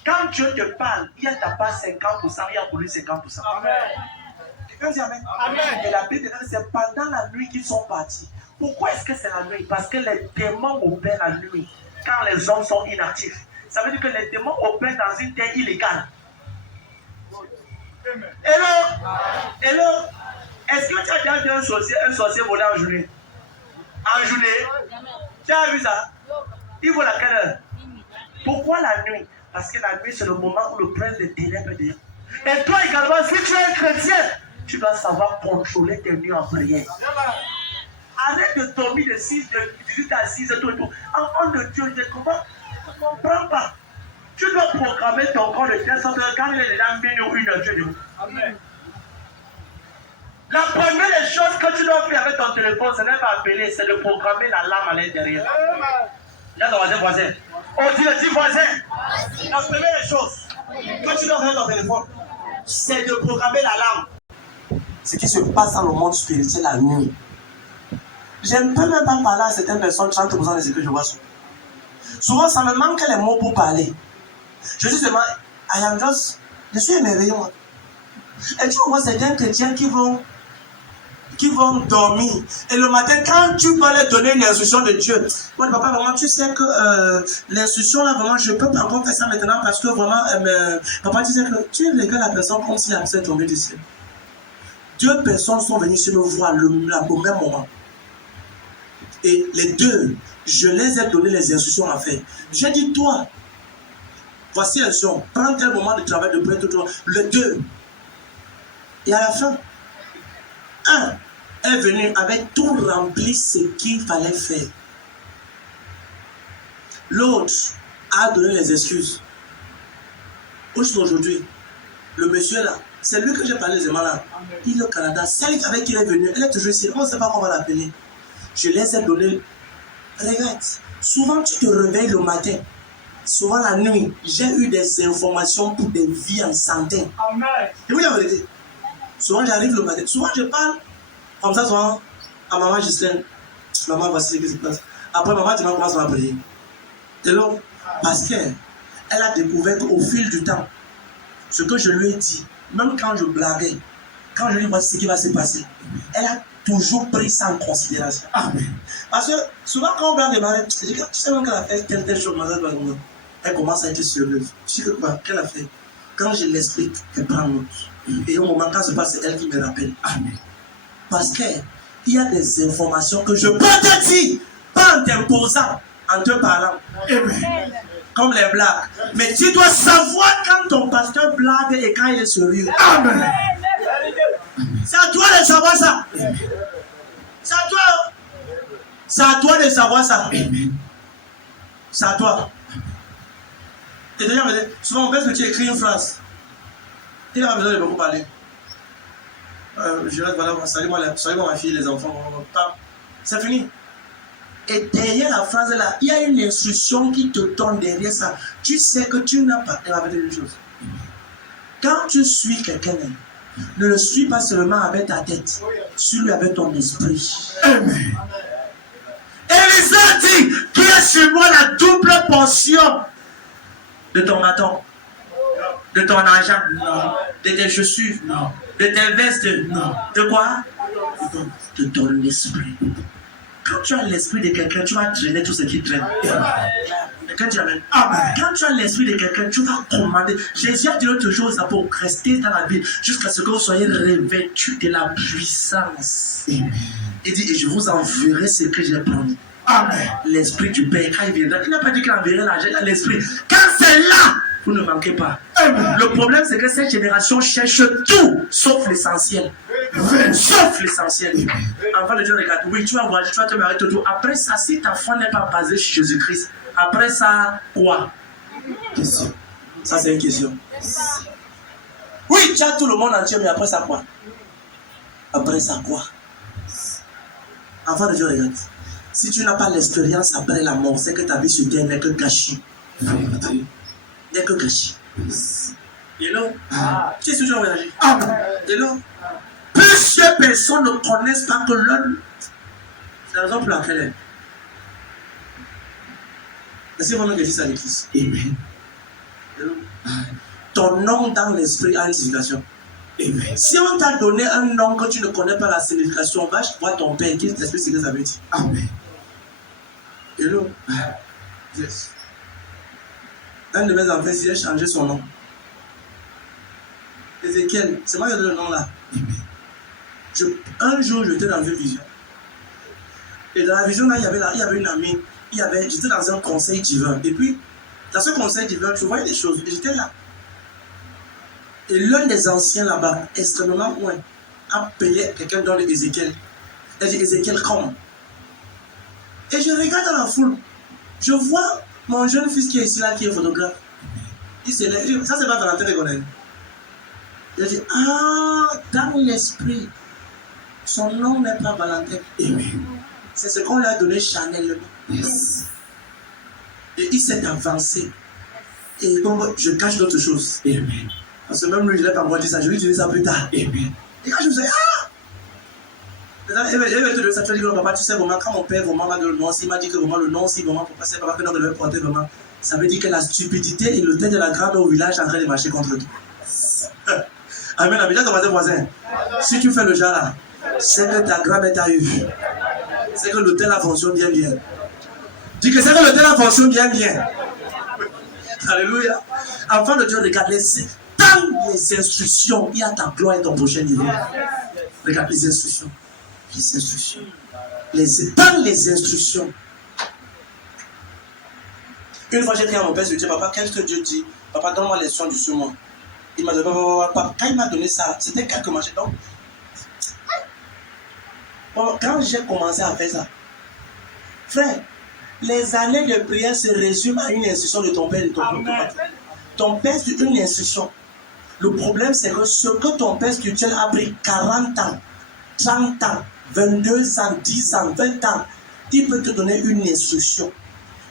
Quand Dieu te parle, il y a ta part 50%, il y a pour lui 50%. Amen. Amen. Et la Bible dit c'est pendant la nuit qu'ils sont partis. Pourquoi est-ce que c'est la nuit? Parce que les démons opèrent la nuit quand les hommes sont inactifs. Ça veut dire que les démons opèrent dans une terre illégale. Hello? Hello? Est-ce que tu as déjà vu un sorcier voler en journée? En journée? Tu as vu ça? Il vaut laquelle heure? Pourquoi la nuit? Parce que la nuit, c'est le moment où le prince des ténèbres est. Et toi également, si tu es un chrétien, tu dois savoir contrôler tes nuits en prière. Arrête de dormir de 18 à 6 et tout. Enfant de Dieu, comment ne comprends pas. Tu dois programmer ton corps de telle sorte que quand il est déjà minuit ou 1 heure, tu es debout. Amen. La première des choses que tu dois faire avec ton téléphone, ce n'est pas appeler, c'est de programmer l'alarme à l'intérieur. Là, ton voisin. On dit voisin. La première des choses que tu dois faire avec ton téléphone, c'est de programmer l'alarme. Ce qui se passe dans le monde spirituel la nuit. Je ne peux même pas parler à certaines personnes 30% de ce que je vois souvent. Souvent, ça me manque les mots pour parler. Je suis seulement, je suis émerveillé. Et tu vois certains chrétiens qui vont dormir. Et le matin, quand tu vas leur donner une instruction de Dieu, moi, papa, vraiment, tu sais que l'instruction là, vraiment, je peux pas encore faire ça maintenant parce que vraiment, papa, tu sais que tu regardes la personne comme si elle s'est tombée du ciel. 2 personnes sont venues se me voir au même moment. Et les 2, je les ai donné les instructions à faire. J'ai dit, toi, voici l'instruction, prends tel moment de travail de prêtre, le 2. Et à la fin, 1 est venu avec tout rempli ce qu'il fallait faire. L'autre a donné les excuses. Aujourd'hui, le monsieur là, c'est lui que j'ai parlé des malades. Il est au Canada. Celle avec qui il est venu, elle est toujours ici. On ne sait pas comment l'appeler. Je les ai donné. Regarde, souvent tu te réveilles le matin. Souvent la nuit, j'ai eu des informations pour des vies en santé. Amen. Et oui, la vérité. Souvent j'arrive le matin. Souvent je parle comme ça, souvent à maman Gislaine. Maman, voici ce qui se passe. Après, maman, tu vas commencer à prier. Et là, parce qu'elle a découvert qu'au fil du temps, ce que je lui ai dit, même quand je blaguais, quand je lui vois ce qui va se passer, elle a toujours pris ça en considération. Amen. Parce que souvent quand on blague des malades, je dis que tu sais même qu'elle a fait telle chose, elle commence à être sérieuse. Je sais que quoi, qu'elle a fait. Quand je l'explique, elle prend note. Et au moment quand se passe, c'est elle qui me rappelle. Amen. Parce qu'il y a des informations que je peux te dire, pas en t'imposant, en te parlant. Amen. Comme les blagues. Mais tu dois savoir quand ton pasteur blague et quand il est sérieux. Amen. C'est à toi de savoir ça. C'est à toi. C'est à toi de savoir ça. C'est à toi. Et d'ailleurs, souvent on pense que tu écris une phrase. Il n'a pas besoin de beaucoup parler. Je reste, voilà, salut-moi ma fille, les enfants. C'est fini. Et derrière la phrase là, il y a une instruction qui te donne derrière ça. Tu sais que tu n'as pas répété une chose. Quand tu suis quelqu'un, ne le suis pas seulement avec ta tête, suis-le avec ton esprit. Amen. Élisa dit, qui est sur moi la double portion de ton bâton, de ton argent, non. De tes chaussures, non. De tes vestes, non. De quoi? De ton esprit. Quand tu as l'esprit de quelqu'un, tu vas traîner tout ce qui traîne. Quand tu amènes. Quand tu as l'esprit de quelqu'un, tu vas commander. Jésus a dit l'autre chose pour rester dans la vie jusqu'à ce que vous soyez revêtus de la puissance. Il dit, et je vous enverrai ce que j'ai promis. Amen. L'esprit du Père, quand il viendra, il n'a pas dit qu'il enverrait l'argent, il a l'esprit. Quand c'est là, vous ne manquez pas. Amen. Le problème, c'est que cette génération cherche tout, sauf l'essentiel. Sauf l'essentiel. Avant de dire, regarde, oui, tu vas voyager, tu vas te marier tout. Après ça, si ta foi n'est pas basée sur Jésus-Christ, après ça, quoi? Question. Ça, c'est une question. Oui, tu as tout le monde entier, mais après ça, quoi? Après ça, quoi? Avant de dire, regarde, si tu n'as pas l'expérience après la mort, c'est que ta vie sur terre n'est que gâchis. N'est que gâchis. Et là, tu es toujours voyagé. Et là, plusieurs personnes ne connaissent pas que l'homme. C'est la raison pour laquelle. Est-ce que vous avez dit ça à l'église? Amen. Ton nom dans l'esprit a une signification. Amen. Si on t'a donné un nom que tu ne connais pas la signification, va voir ton père qui t'explique ce que ça veut dire. Amen. Hello. Yes. Un de mes enfants, il a changé son nom. Ézéchiel, c'est moi qui ai donné le nom là. Amen. Un jour, j'étais dans une vision. Et dans la vision là, il y avait une amie. J'étais dans un conseil divin. Et puis, dans ce conseil divin, je voyais des choses. Et j'étais là. Et l'un des anciens là-bas, extrêmement loin, a appelé quelqu'un dans l'Ézéchiel. Il dit, Ézéchiel, comme. Et je regarde dans la foule. Je vois Mon jeune fils qui est ici, là, qui est photographe, il se lève. Ça, c'est pas Valentin de Gonel. Il a dit, dans l'esprit, son nom n'est pas Valentin. C'est ce qu'on lui a donné Chanel. Yes. Et il s'est avancé. Et donc, je cache d'autres choses. Amen. Parce que même lui, je n'ai pas encore dit ça. Je lui dis ça plus tard. Amen. Et quand je me suis dit, elle va te dire ça, tu vas dire, papa, tu sais vraiment, quand mon père vraiment m'a donné le nom, s'il m'a dit que vraiment le nom, si vraiment, papa, c'est papa que l'on devait porter vraiment, ça veut dire que la stupidité est le tête de la grande au village en train de marcher contre toi. Amen. Amen. Ton voisin, si tu fais le genre là, c'est que ta grand-mère t'a eu. C'est que l'hôtel a fonctionné bien. Dis que c'est que l'hôtel a fonctionné bien. Alléluia. Enfant de Dieu, regarde dans les instructions, il y a ta gloire et ton prochain niveau. Regarde les instructions. Les instructions. Dans les instructions. Une fois j'ai pris à mon père, je lui ai dit, papa, qu'est-ce que Dieu dit? Papa, donne-moi les leçons du second. Il m'a dit, papa, quand il m'a donné ça, c'était quelques marchés. Donc, quand j'ai commencé à faire ça, frère, les années de prière se résument à une instruction de ton père et de ton père. Ton père, c'est une instruction. Le problème, c'est que ce que ton père spirituel a pris 40 ans, 30 ans, 22 ans, 10 ans, 20 ans, il peut te donner une instruction.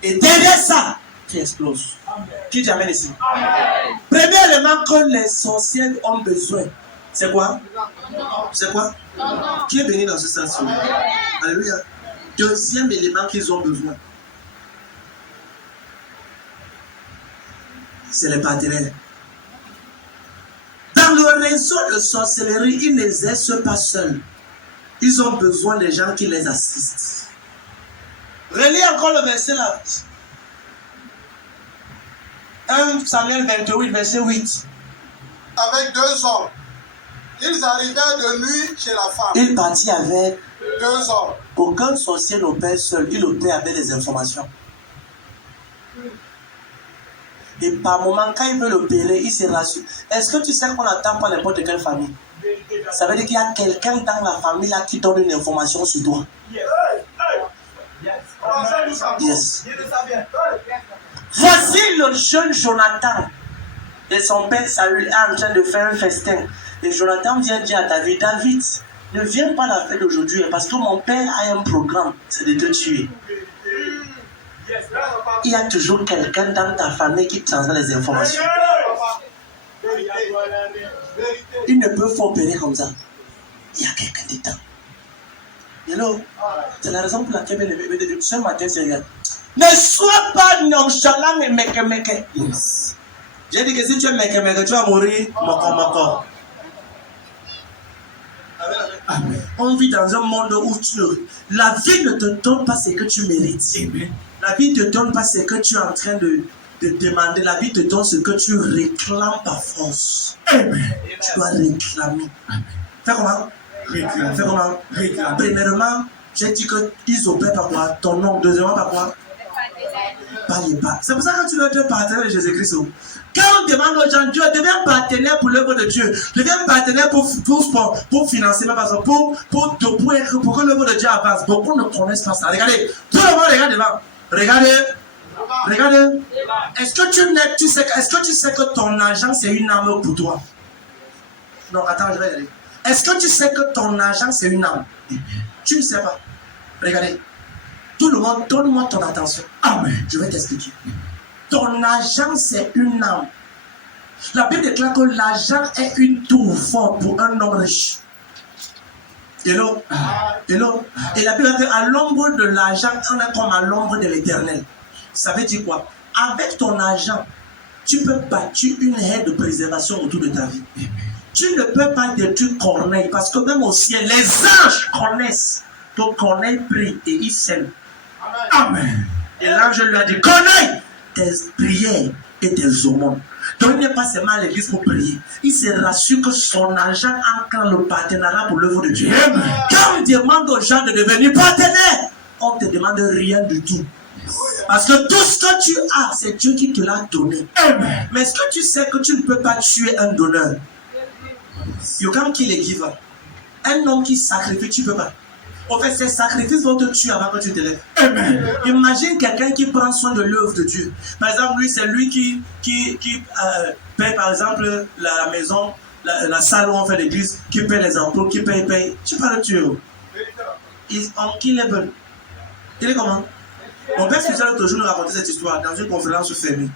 Et derrière ça, tu exploses. Qui t'amène ici? Premier élément que les sorciers ont besoin, c'est quoi? C'est quoi? Qui est béni dans ce sens? Alléluia. Deuxième élément qu'ils ont besoin, c'est les partenaires. Dans le réseau de sorcellerie, ils n'exercent pas seuls. Ils ont besoin des gens qui les assistent. Relis encore le verset là. 1 Samuel 28, verset 8. Avec 2 hommes, ils arrivèrent de nuit chez la femme. Il partit avec 2 hommes. Aucun sorcier n'opère seul, il opère avec des informations. Et par moment, quand il veut l'opérer, il se rassure. Est-ce que tu sais qu'on n'attend pas n'importe quelle famille? Ça veut dire qu'il y a quelqu'un dans la famille là qui donne une information sur toi. Yes. Voici le jeune Jonathan et son père Saül est en train de faire un festin. Et Jonathan vient dire à David, David, ne viens pas à la fête d'aujourd'hui parce que mon père a un programme, c'est de te tuer. Il y a toujours quelqu'un dans ta famille qui transmet les informations. Il ne peut pas opérer comme ça. Il y a quelqu'un dedans. Hello? C'est la raison pour laquelle ce matin, c'est regarde. Ne sois pas nonchalant et meke. Yes. J'ai dit que si tu es meke, tu vas mourir moko. Amen. On vit dans un monde où la vie ne te donne pas ce que tu mérites. Amen. La vie ne te donne pas ce que tu es en train de demander. La vie te donne ce que tu réclames par force. Amen. Tu dois réclamer. Amen. Fais comment? Réclamer. Fais comment? Réclamer. Premièrement, j'ai dit qu'ils opèrent par quoi? Ton nom. Deuxièmement, par quoi? Par les pas. C'est pour ça que tu dois être partenaire de Jésus-Christ. Quand on demande aux gens, Dieu devient partenaire pour l'œuvre de Dieu, devient partenaire pour financer, pour que l'œuvre de Dieu avance. Beaucoup ne connaissent pas ça. Regardez, tout le monde regarde devant. Regardez. Est-ce que tu sais que ton argent c'est une âme pour toi? Non, attends, je vais y aller. Est-ce que tu sais que ton argent c'est une âme? Tu ne sais pas. Regardez. Tout le monde, donne-moi ton attention. Amen. Je vais t'expliquer. Ton argent, c'est une âme. La Bible déclare que l'argent est une tour forte pour un homme riche. Hello? Hello? Et la Bible dit qu'à l'ombre de l'argent, on est comme à l'ombre de l'éternel. Ça veut dire quoi? Avec ton argent, tu peux bâtir une haie de préservation autour de ta vie. Tu ne peux pas détruire Corneille parce que même au ciel, les anges connaissent que Corneille prie et il sème. Amen. Et l'ange lui a dit, Corneille, tes prières et tes aumônes. Donc il n'est pas seulement à l'église pour prier. Il se rassure que son argent enclenche le partenariat pour l'œuvre de Dieu. Amen. Quand on demande aux gens de devenir partenaires, on ne te demande rien du tout. Parce que tout ce que tu as, c'est Dieu qui te l'a donné. Amen. Mais est-ce que tu sais que tu ne peux pas tuer un donneur? You can't kill a giver. Un homme qui sacrifie, tu ne peux pas. En fait, ces sacrifices vont te tuer avant que tu te lèves. Amen. Imagine quelqu'un qui prend soin de l'œuvre de Dieu. Par exemple, lui, c'est lui qui paye, par exemple, la maison, la salle où on fait l'église, qui paye les impôts, qui paye. Tu parles de Dieu. Il est bon. Il est comment? Mon père spécial l'autre jour nous racontait cette histoire dans une conférence fermée.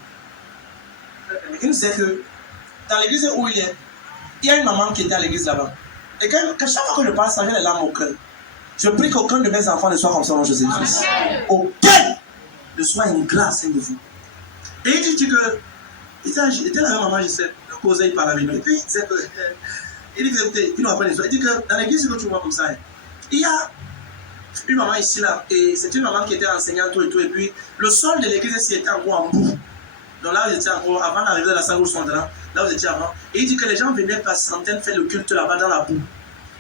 Il nous disait que dans l'église où il est, il y a une maman qui était à l'église là-bas. Et que chaque fois que je parle, ça vient les larmes au cœur. Je prie qu'aucun de mes enfants ne soit comme ça dans Jésus-Christ. Aucun ne soit une grâce de vous. Et il dit que, il était là avec maman, je sais, le causait, il parlait avec nous. Et puis il disait que, il nous apprend l'histoire. Il dit que dans l'église que tu vois comme ça, il y a une maman ici là, et c'est une maman qui était enseignante et tout, et puis le sol de l'église ici était encore en boue. Donc là, vous étiez encore, avant d'arriver à la salle où ils sont là vous étiez avant. Et il dit que les gens venaient par centaines faire le culte là-bas dans la boue.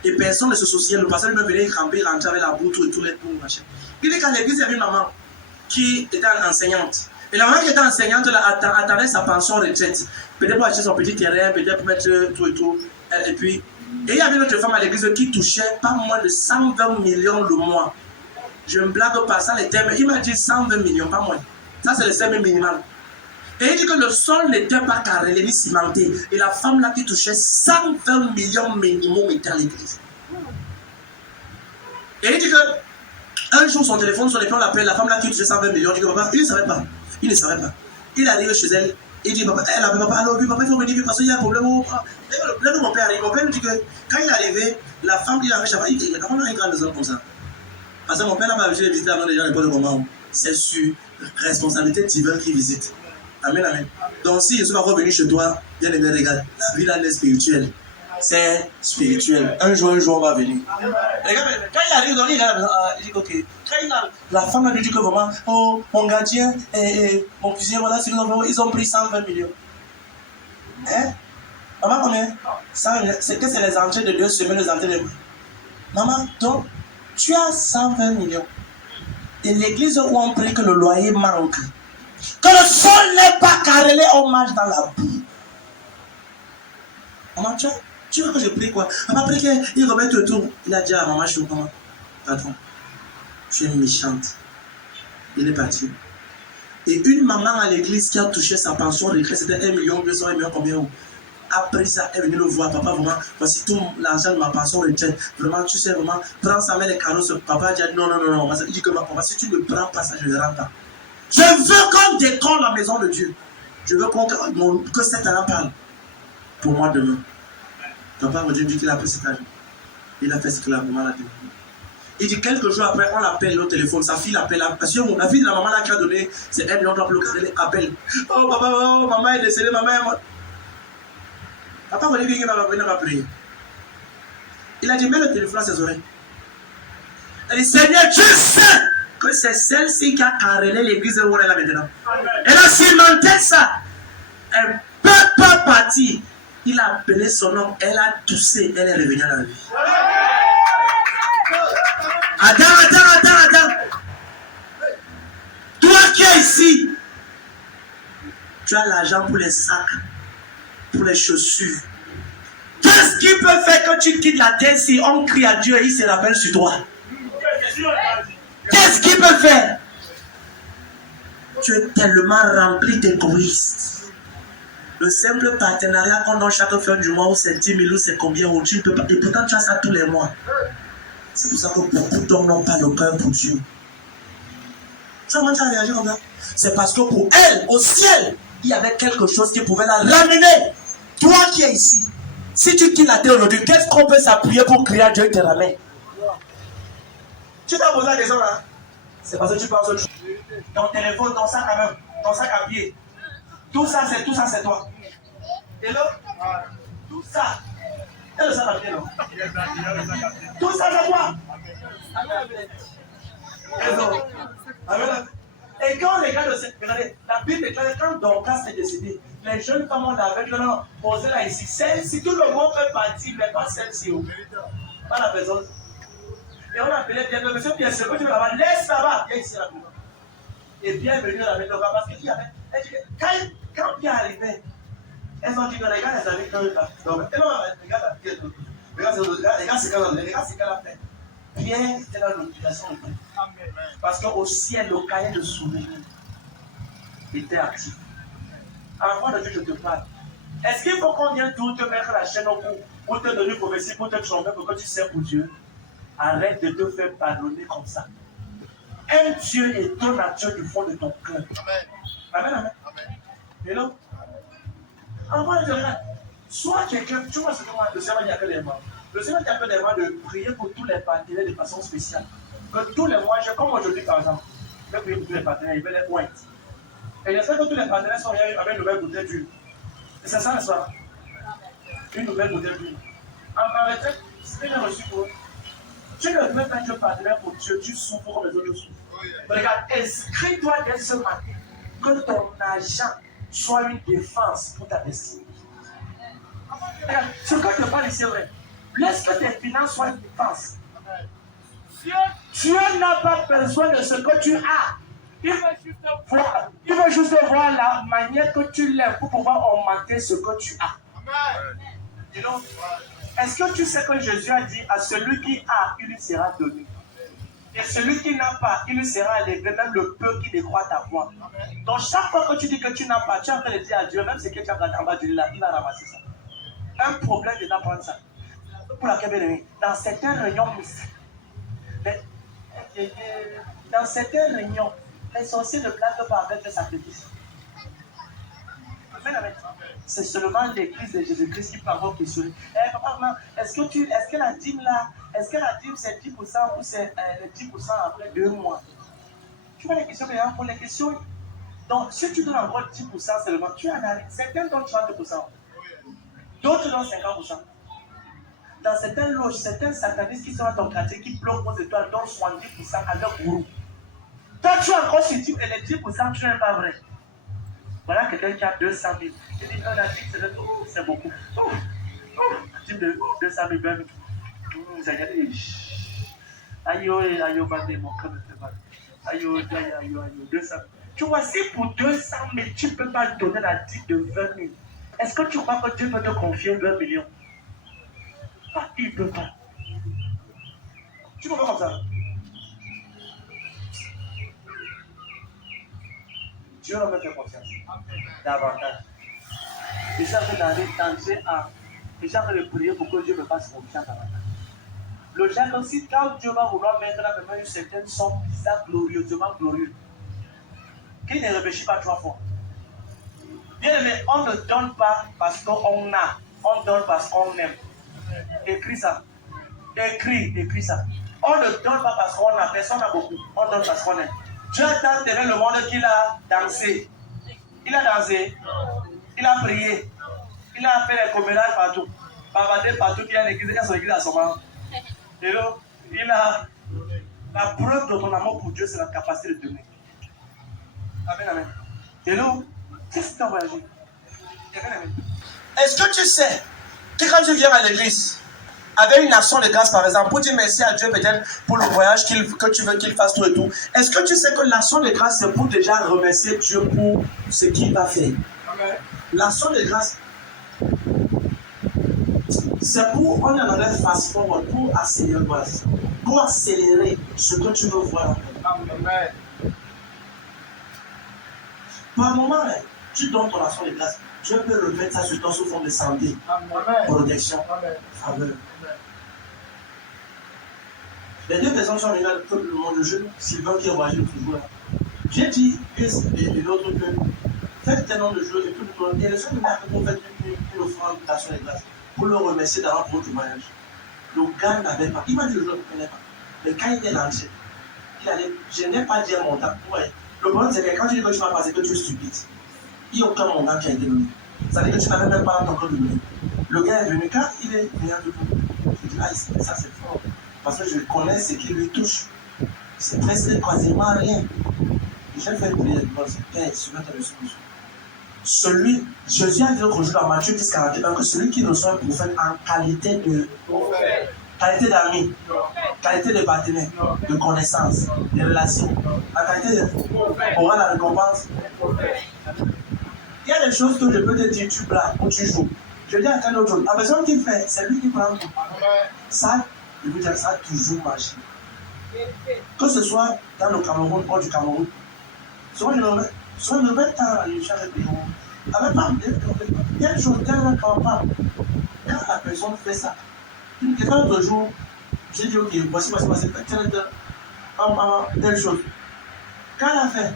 Et personne ne se souciait. Le pasteur lui-même venait camper, rentrer avec la boue, tout et tout les bouts, machin. Il dit qu'à l'église, il y avait une maman qui était enseignante. Et la maman qui était enseignante là, attendait sa pension retraite. Peut-être pour acheter son petit terrain, peut-être pour mettre tout et tout. Et puis, il y avait une autre femme à l'église qui touchait pas moins de 120 millions le mois. Je ne blague pas, ça les termes. Il m'a dit 120 millions, pas moins. Ça, c'est le terme minimal. Et il dit que le sol n'était pas carrelé ni cimenté. Et la femme là qui touchait 120 millions minimum était à l'église. Et il dit que un jour son téléphone sonne et puis on l'appelle, la femme là qui touchait 120 millions. Il dit que papa, il ne savait pas. Il ne savait pas. Il arrive chez elle. Il dit papa, elle appelle papa, alors lui papa il faut venir parce qu'il y a un problème. Là où mon père arrive, mon père lui dit que quand il est arrivé, la femme qui l'avait chavé, il dit on a une grande maison comme ça. Parce que mon père n'a pas visité visiter avant les gens n'importe comment. C'est sur responsabilité divine qui visite. Amen, amen. Donc si je suis pas revenu chez toi, bien aimé, regarde, la vie là est spirituelle. C'est spirituel. Un jour, on va venir. Regarde, quand il arrive dans l'île, il dit ok. Quand la femme a dit que vraiment, oh, mon gardien et mon cuisinier, voilà, ils ont pris 120 millions. Hein? Maman, combien? C'est que c'est les entrées de 2 semaines, les entrées de mois. Maman, donc, tu as 120 millions. Et l'église où on prie que le loyer manque. Que le sol n'est pas carrelé, on marche dans la boue. Maman, tu veux que je prie quoi? Maman prie qu'il remette le tour. Il a dit à maman, je suis comment? Patron, tu es méchante. Il est parti. Et une maman à l'église qui a touché sa pension retraite, c'était 1 million, 200, 1 million, combien? Après ça, elle est venue le voir, papa, vraiment, voici tout l'argent de ma pension retraite. Vraiment, tu sais, vraiment, prends ça, mets les canaux. Papa a dit non. Il dit que ma papa, si tu ne prends pas ça, je ne rentre pas. Je veux qu'on décore la maison de Dieu. Je veux que cet argent parle pour moi demain. Papa me dit qu'il a pris cet argent. Il a fait ce que la maman a dit. Il dit quelques jours après, on l'appelle au téléphone. Sa fille l'appelle. Parce que la fille de la maman là qui a donné, c'est 1 million pour le cadre, elle appelle. Oh papa, oh, maman est décédée, maman est morte. Papa me dit qu'il va venir m'appeler. Il a dit, mets le téléphone à ses oreilles. Elle dit, Seigneur, tu sais que c'est celle-ci qui a carrelé l'église où elle est là maintenant. Elle a cimenté ça. Elle ne peut pas partir. Il a appelé son nom, elle a toussé, elle est revenue à la vie. Attends. Toi qui es ici, tu as l'argent pour les sacs, pour les chaussures. Qu'est-ce qui peut faire que tu quittes la terre si on crie à Dieu et il se rappelle sur toi? Qu'est-ce qui peut faire? Tu es tellement rempli d'égoïsme. Le simple partenariat qu'on donne chaque fin du mois, où c'est 10 000, ou c'est combien, ou tu ne peux pas. Et pourtant, tu as ça tous les mois. C'est pour ça que beaucoup d'hommes n'ont pas le cœur pour Dieu. Tu vois, tu as réagi comme ça? C'est parce que pour elle, au ciel, il y avait quelque chose qui pouvait la ramener. Toi qui es ici, si tu quittes la terre aujourd'hui, qu'est-ce qu'on peut s'appuyer pour crier à Dieu et te ramener? Tu t'as posé la question là? C'est parce que tu penses que ton téléphone, ton sac à main, ton sac à pied. Tout ça, c'est toi. Et là, tout ça. Et le sac à pied, non? Tout ça, c'est toi. Et quand les gars de cette. Regardez, la Bible déclare quand Dorcas est décédé, les jeunes femmes ont avec non, posé là ici. Celle-ci, tout le monde peut partir, mais pas celle-ci. Pas la personne. Et on a appelé Pierre, monsieur Pierre, ce que tu veux là-bas, laisse là-bas. Viens ici là-bas. Et Pierre est venu avec Dorcas parce qu'il y avait. Quand Pierre arrivait, elles ont dit que regarde les amis là. Donc, regarde ce qu'elle a fait. Pierre était dans l'obligation de prier. Parce qu'au ciel, le cahier de souvenirs était actif. Enfant de Dieu, je te parle. Est-ce qu'il faut qu'on vienne tout te mettre la chaîne au cou pour te donner une prophétie, pour te tromper, pour que tu sers pour Dieu? Arrête de te faire pardonner comme ça. Aime Dieu et ton nature du fond de ton cœur. Amen, amen. Et là, enfant de Dieu, sois quelqu'un, tu vois ce que moi, le Seigneur dit à des membres. Le Seigneur dit à des membres de prier pour tous les partenaires de façon spéciale. Que tous les mois, comme aujourd'hui par exemple, je vais prier pour tous les partenaires, il veut les points. Et j'espère que tous les partenaires sont venus avec une nouvelle bouteille d'huile. Et c'est ça le soir. Une nouvelle bouteille d'huile. En retraite, ce que j'ai reçu pour eux. Tu ne veux pas être partenaire pour Dieu, tu souffres comme les autres souffrent. Regarde, inscris-toi dès ce matin que ton argent soit une défense pour ta destinée. Regarde, ce que je te parle ici, c'est vrai. Laisse que tes finances soient une défense. Dieu n'a pas besoin de ce que tu as. Il veut juste voir la manière que tu l'aimes pour pouvoir augmenter ce que tu as. Est-ce que tu sais que Jésus a dit à celui qui a, il lui sera donné. Et celui qui n'a pas, il lui sera élevé, même le peu qui décroît ta voix. Donc chaque fois que tu dis que tu n'as pas, tu es en train de dire à Dieu, même ce que tu as en bas du lit là, il va ramasser ça. Un problème de d'apprendre ça. Pour laquelle, dans certaines réunions, dans certaines réunions, les sorciers ne plaquent pas avec le sacrifice. C'est seulement l'église de Jésus-Christ qui peut avoir questionné. Papa, est-ce que la dîme là, est-ce que la dîme c'est 10% ou c'est les 10% après 2 mois? Tu vois les questions que pour les questions. Donc, si tu donnes encore 10% seulement, tu en as. Certains donnent 30%. D'autres donnent 50%. Dans certaines loges, certains satanistes qui sont dans ton quartier, qui bloquent vos étoiles, donnent 70% à leur gourou. Toi, tu es encore sur 10 et les 10%, tu n'es pas vrai. Voilà quelqu'un qui a 200 000. Il dit, non, la dîme, c'est beaucoup. La dîme de 200 000, 20 000. Vous avez dit, aïe, mon cœur me fait mal. Aïe, 200 000. Tu vois, si pour 200 000, tu ne peux pas donner la dîme de 20 000, est-ce que tu crois que Dieu peut te confier 20 millions? Ah, il ne peut pas. Tu ne peux pas comme ça. Dieu va me faire confiance. Davantage. Et j'ai envie de prier pour que Dieu me fasse confiance davantage. Le genre aussi, quand Dieu va vouloir mettre dans mes mains une certaine somme bizarre, glorieusement glorieuse, qui ne réfléchit pas 3 fois. Bien aimé, on ne donne pas parce qu'on a, on donne parce qu'on aime. Écris ça. Écris ça. On ne donne pas parce qu'on a, personne n'a beaucoup. On donne parce qu'on aime. Dieu a tant aimé le monde qu'il a dansé. Il a dansé. Il a prié. Il a fait les commérages partout. Bavardé partout. Il y a l'église. Il y a son église à son moment. Et là, il a la preuve de ton amour pour Dieu, c'est la capacité de donner. Amen, amen. Et là, qu'est-ce que tu as voyagé? Amen, amen. Est-ce que tu sais que quand tu viens à l'église, avec une action de grâce par exemple, pour dire merci à Dieu peut-être pour le voyage que tu veux qu'il fasse tout et tout, est-ce que tu sais que l'action de grâce c'est pour déjà remercier Dieu pour ce qu'il va faire? Okay. L'action de grâce c'est pour, on est dans le fast forward, pour accélérer ce que tu veux voir. Amen. Par moment, tu donnes ton action de grâce. Dieu peut remettre ça sur toi sous forme de santé, protection, faveur. Les 2 personnes sont venues dans le monde de jeu, Sylvain qui est voyagé toujours là. J'ai dit, et l'autre que faites un nom de jeu et tout le monde. Et les gens pour faire une offrande d'action de grâce pour le remercier d'avoir pour du mariage. Le gars n'avait pas, il m'a dit le jour, il ne connaît pas. Mais quand il était lancé, il a dit, je n'ai pas dit un montant. Ouais. Le problème c'est que quand tu dis que tu vas passer, que tu es stupide. Il n'y a aucun montant qui a été donné. Ça veut dire que tu n'avais même pas encore donné. Le gars est venu, quand il est venu de tout. Je dis, ah, ça c'est fort. Parce que je connais ce qui lui touche. C'est presque quasiment rien. J'ai fait une prière devant ce Père, sur notre ressource. Celui, Jésus a dit l'autre jour dans Matthieu 10, 41, que celui qui reçoit un prophète en qualité de qualité d'amis, qualité de partenaire, de connaissance, de relations, en qualité de aura la récompense. Il y a des choses que je peux te dire, tu blagues ou tu joues. Je dis à quelqu'un d'autre, la personne qui fait, c'est lui qui prend tout. Ça, Je vous dis, ça a toujours marché. Que ce soit dans le Cameroun, hors du Cameroun. Souvent, je me remets à aller chercher des gens. Avec pas il y a des choses qui ne parlent pas. Quand la personne fait ça, quelqu'un l'autre jour, j'ai dit, ok, voici, telle chose. Quand elle a fait,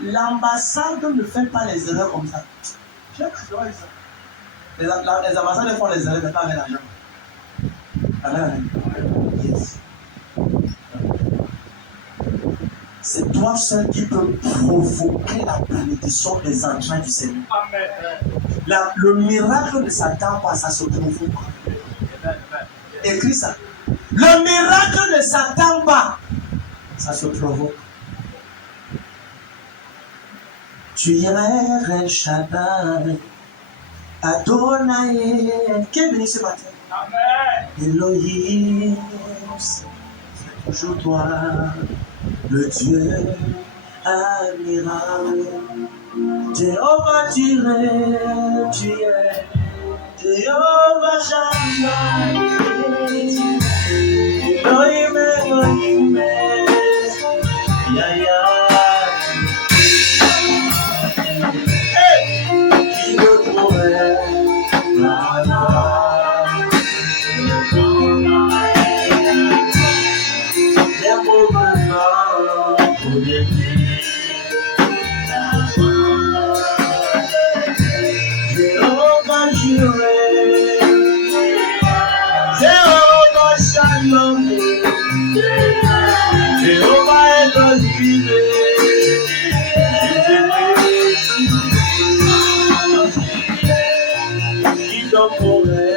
l'ambassade ne fait pas les erreurs comme ça. Je sais pas si ça. Les ambassades font les erreurs, mais pas avec l'argent. Amen. Yes. C'est toi seul qui peux provoquer la bénédiction des entrains du Seigneur. Amen. Le miracle ne s'attend pas, ça se provoque. Écris ça. Le miracle ne s'attend pas, ça se provoque. Tu es El Shaddai, Adonai. Qui est béni ce matin? Amen. Elohim, c'est toujours toi, le Dieu admirable. Jéhovah Jireh, tu es Jéhovah Shammah. Elohim, Elohim, Yahya. Qui le pourrait? Jéhovah Jireh, Jéhovah Shalom, Jéhovah Elohim, qui t'en pourrait?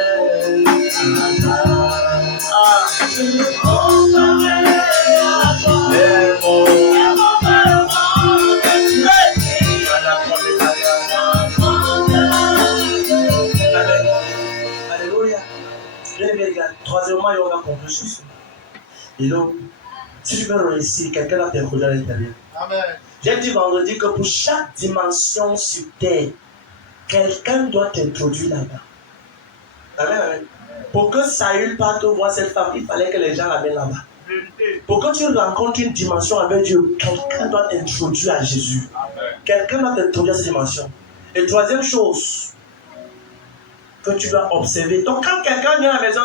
Troisièmement, il y aura compris ceci. Et donc, si tu veux réussir, quelqu'un doit t'introduire à l'intérieur. J'ai dit vendredi que pour chaque dimension sur terre, quelqu'un doit t'introduire là-bas. Amen. Pour que Saül parte voir cette femme, il fallait que les gens l'amènent là-bas. Pour que tu rencontres une dimension avec Dieu, quelqu'un doit t'introduire à Jésus. Quelqu'un doit t'introduire à cette dimension. Et troisième chose que tu dois observer. Donc quand quelqu'un vient à la maison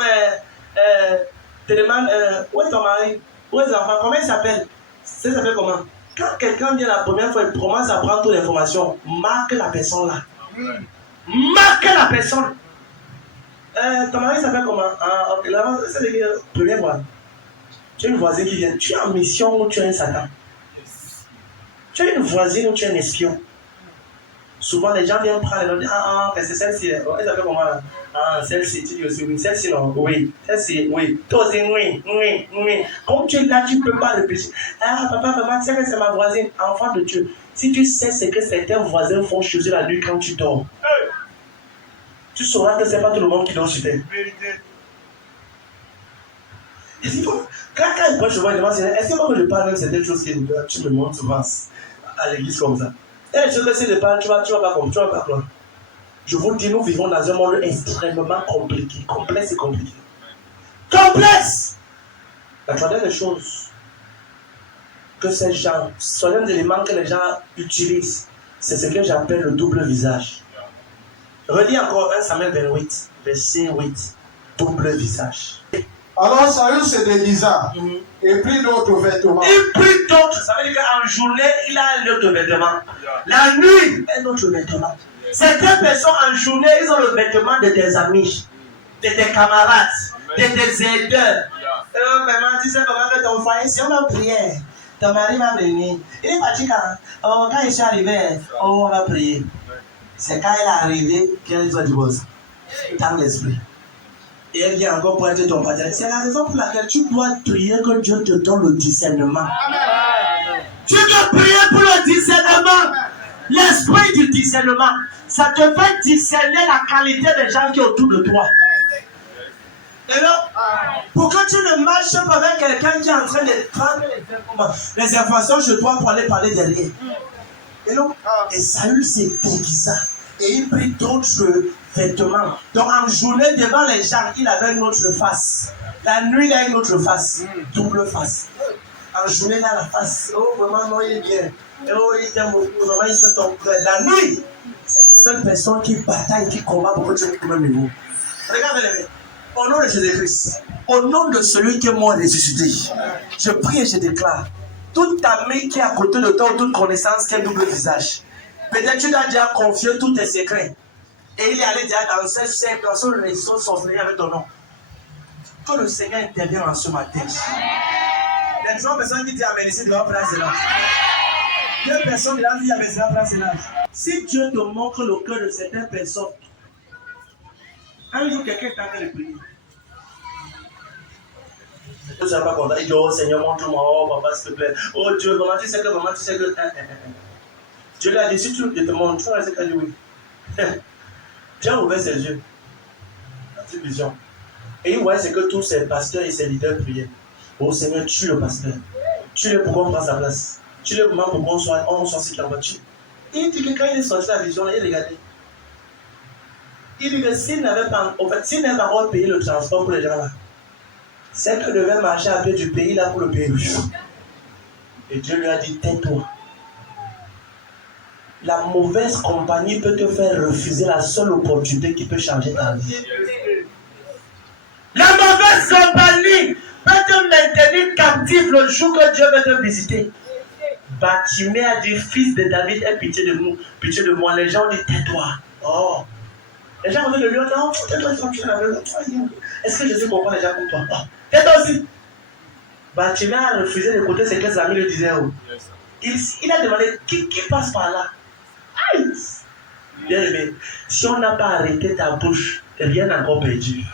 te demande où est ton mari, où est tes enfants, comment il s'appelle? Ça s'appelle comment? Quand quelqu'un vient la première fois, il commence à prendre toute l'information. Marque la personne là. Marque la personne. Ton mari s'appelle comment? Ok, là, c'est le premier mois. Tu as une voisine qui vient. Tu es en mission ou tu es un Satan? Tu as une voisine ou tu es un espion? Souvent, les gens viennent prendre les noms. C'est celle-ci. Elle s'appelle comment là? Celle-ci. Tu dis aussi oui. Celle-ci, non. Oui. Celle-ci, oui. Toi aussi, oui. Comme tu es là, tu ne peux pas réfléchir. Papa, maman, tu sais que c'est ma voisine. Enfant de Dieu. Si tu sais ce que certains voisins font chez eux la nuit quand tu dors, tu sauras que ce n'est pas tout le monde qui dort sur terre. Quand il prend souvent, il demande est-ce que moi je parle même certaines choses que tu me montres souvent à l'église comme ça? Et je sais que si je parle, tu vas pas comprendre. Je vous dis, nous vivons dans un monde extrêmement compliqué. Complexe et compliqué. Complexe! La troisième des choses que ces gens, ce sont les éléments que les gens utilisent, c'est ce que j'appelle le double visage. Relis encore 1 Samuel 28, verset 8. Double visage. Alors Saül se déguisa et prit d'autres vêtements. Il prit d'autres, ça veut dire qu'en journée, il a un autre vêtement. La nuit, un autre vêtement. Certaines personnes en journée, ils ont le vêtement de tes amis, de tes camarades, de tes aideurs. Maman, tu sais comment que ton foyer, si on va prier, ton mari va venir. Il est parti quand il est arrivé, on va prier. C'est quand il est arrivé qu'il doit divorcer. Dans l'esprit. Et elle vient encore pour être ton partenaire. C'est la raison pour laquelle tu dois prier que Dieu te donne le discernement. Amen. Tu dois prier pour le discernement. L'esprit du discernement. Ça te fait discerner la qualité des gens qui sont autour de toi. Et donc, pour que tu ne marches pas avec quelqu'un qui est en train de prendre les informations chez toi pour aller parler derrière. Et donc, et Saül s'est déguisa. Et il prit d'autres vêtements. Donc en journée, devant les gens, il avait une autre face. La nuit, il a une autre face. Double face. En journée, il a la face. Oh, vraiment, non, il est bien. Oh, il t'aime beaucoup. Vraiment, il souhaite ton frère. La nuit, c'est la seule personne qui bataille, qui combat pour que tu aies le même niveau. Regardez-les. Au nom de Jésus-Christ, au nom de celui qui est mort et ressuscité, je prie et je déclare, toute amie qui est à côté de toi, toute connaissance qui a un double visage, peut-être tu dois déjà confier tous tes secrets. Et il est allé déjà dans ce cercle, dans ce réseau sorcellerie avec ton nom. Que le Seigneur intervienne en ce matin. Il y a 3 personnes qui disent Amen ici, devant place et l'âge. 2 personnes qui disent Amen ici, devant place et l'âge. Si Dieu te montre le cœur de certaines personnes, un jour quelqu'un est en train de prier. Tu ne seras pas content. Il dit, oh Seigneur, montre-moi, oh papa, s'il te plaît. Oh Dieu, comment tu sais que. Dieu lui a dit, si tu te montres, tu vas rester qu'à dire oui. Dieu a ouvert ses yeux. Dans une vision. Et il voyait ce que tous ses pasteurs et ses leaders priaient. Oh Seigneur, tue le pasteur. Tue-le pour qu'on prenne sa place. Tue-le pour qu'on soit ce qu'il envoie tuer. Il dit que quand il est sorti de la vision, il regardait. Il dit que s'il n'avait pas, en fait, s'il n'avait pas payé le transport pour les gens là, c'est qu'il devait marcher à pied du pays là pour le payer. Et Dieu lui a dit, tais-toi. La mauvaise compagnie peut te faire refuser la seule opportunité qui peut changer ta vie. La mauvaise compagnie peut te maintenir captif le jour que Dieu veut te visiter. Bartimée a dit, fils de David, aie pitié de nous, pitié de moi. Les gens disent, tais-toi. Oh. Les gens veulent le lui dire, non, tais-toi, tu es avec moi. Est-ce que Jésus comprend les gens comme toi? Oh. Tais-toi aussi. Bartimée a refusé d'écouter ce que ses amis lui disaient. Oh. Il a demandé, qui passe par là? Aïe! Bien aimé, si on n'a pas arrêté ta bouche, rien n'a encore perdu.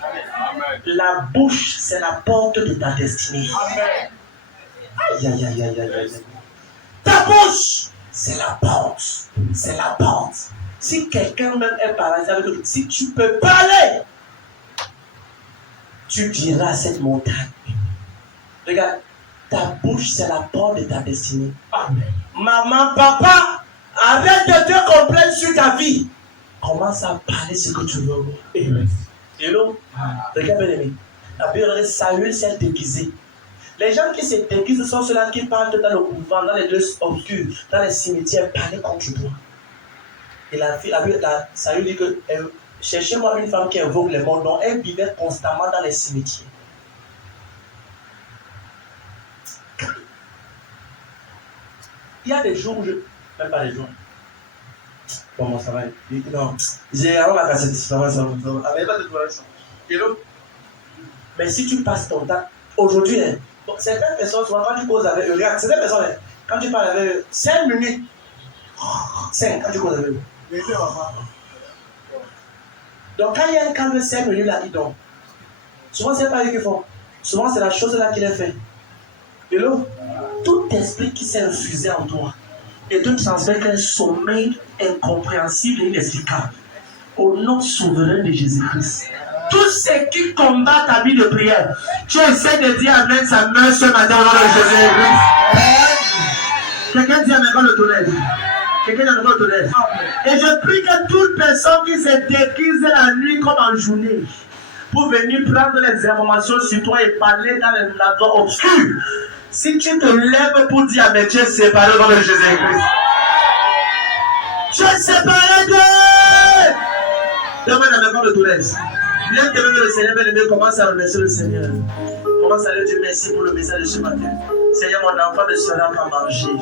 La bouche, c'est la porte de ta destinée. Aïe, aïe, aïe, aïe, aïe, aïe. Ta bouche, c'est la porte. C'est la porte. Si quelqu'un même est paralysé avec toi, si tu peux parler, tu diras à cette montagne. Regarde, ta bouche, c'est la porte de ta destinée. Amen. Maman, papa, arrête de te complaindre sur ta vie. Commence à parler ce que tu veux. Amen. Hello? Regarde bien aimé. La Bible dit Saül s'est déguisé. Les gens qui se déguisent sont ceux-là qui partent dans le couvent, dans les lieux obscurs, dans les cimetières, parler contre toi. Et Saül dit que cherchez-moi une femme qui invoque les morts, dont elle vivait constamment dans les cimetières. Il y a des jours où même pas des jours. Comment ça va? Non. J'ai avant la cassette. Ça va. Ah, mais pas de toi. Mais si tu passes ton temps, aujourd'hui, hein, certaines personnes, souvent, quand tu causes avec eux, regarde, certaines personnes, hein, quand tu parles avec eux, 5 minutes, 5 quand tu causes avec eux. Donc, quand il y a un calme de 5 minutes là, ils dorment. Souvent, c'est pas eux qui font. Souvent, c'est la chose là qui les fait. Hello? Tout esprit qui s'est infusé en toi et te transmettre un sommeil incompréhensible et inexplicable. Au nom souverain de Jésus-Christ. Tous ceux qui combattent ta vie de prière, tu essaies de dire Amen, sa main ce matin au nom de Jésus-Christ. Quelqu'un dit Amen, le tonnerre. Quelqu'un dit Amen, le tonnerre. Et je prie que toute personne qui se déguise la nuit comme en journée, pour venir prendre les informations sur toi et parler dans les laboratoires obscurs. Si tu te lèves pour dire Amen, tu es séparé dans le Jésus-Christ. Tu es séparé de... Demande à la de tout l'aise. Viens te lever le Seigneur, bien-aimé, commence à remercier le Seigneur. Commence à lui dire merci pour le message de ce matin. Seigneur, mon enfant ne sera pas mangé.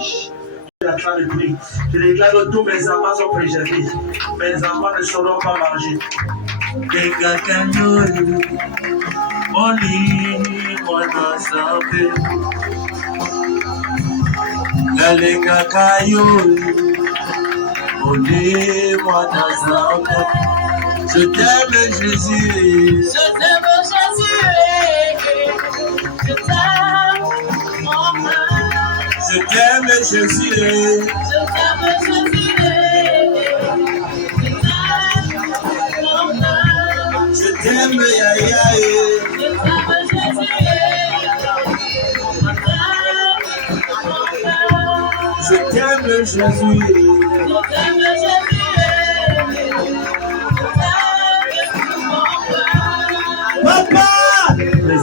Je l'acclame le prix. Je déclare que tous mes enfants sont préservés. Mes enfants ne seront pas mangés. Je t'aime Jésus. Je t'aime Jésus. Je t'aime mon frère. Je t'aime Jésus. Je t'aime Jésus. Je t'aime mon frère. Je t'aime Yaya. Je t'aime Jésus. Je t'aime Jésus. Je t'aime Jésus.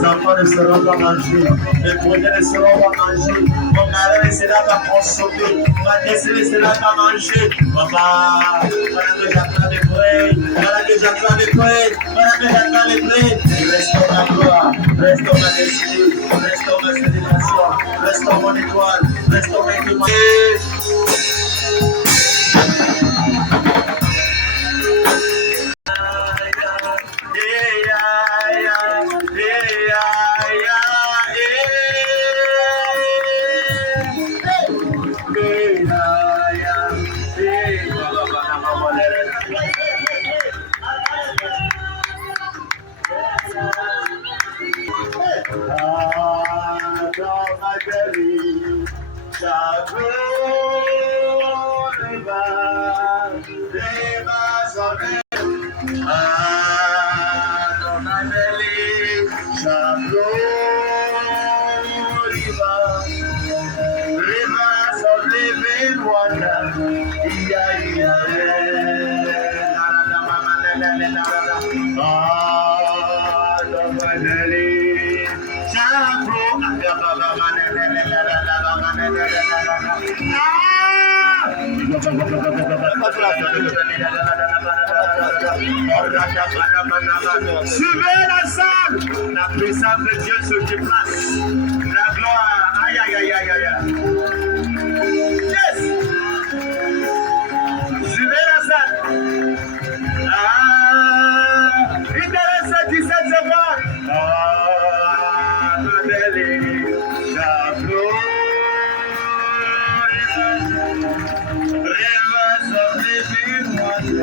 enfants ne seront pas mangés. Mes projets ne seront pas mangés. Mon mari ne sera pas consommé. Ma destinée ne sera pas mangée. Papa, voilà que j'attends de prier. Voilà que j'attends de prier. Voilà que j'attends de prier. Restaure ma gloire. Restaure ma destinée. Restaure ma célébration. Restaure mon étoile. Restaure mes témoignages. Rivers of living water. Suivez la salle. La puissance de Dieu se déplace. La gloire. Aïe, aïe, aïe, aïe, aïe. Yes. Suivez la salle. Il te reste 17 secondes. Rivers of living water.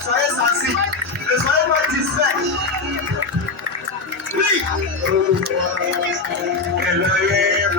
Soyez sensibles. Ne soyez pas distraits. Oui. Elohim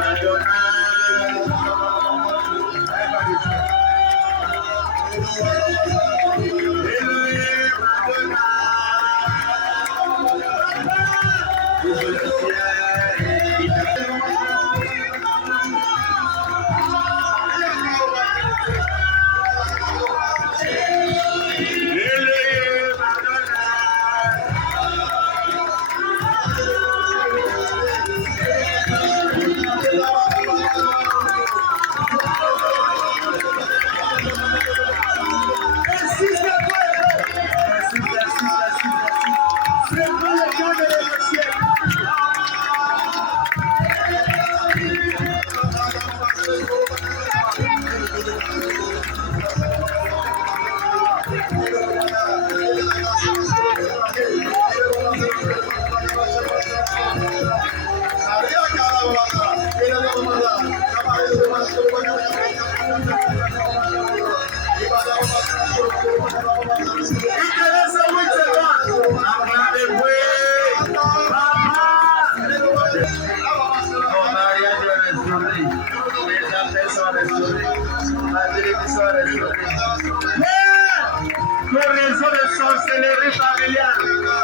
Le réseau de sorcellerie familiale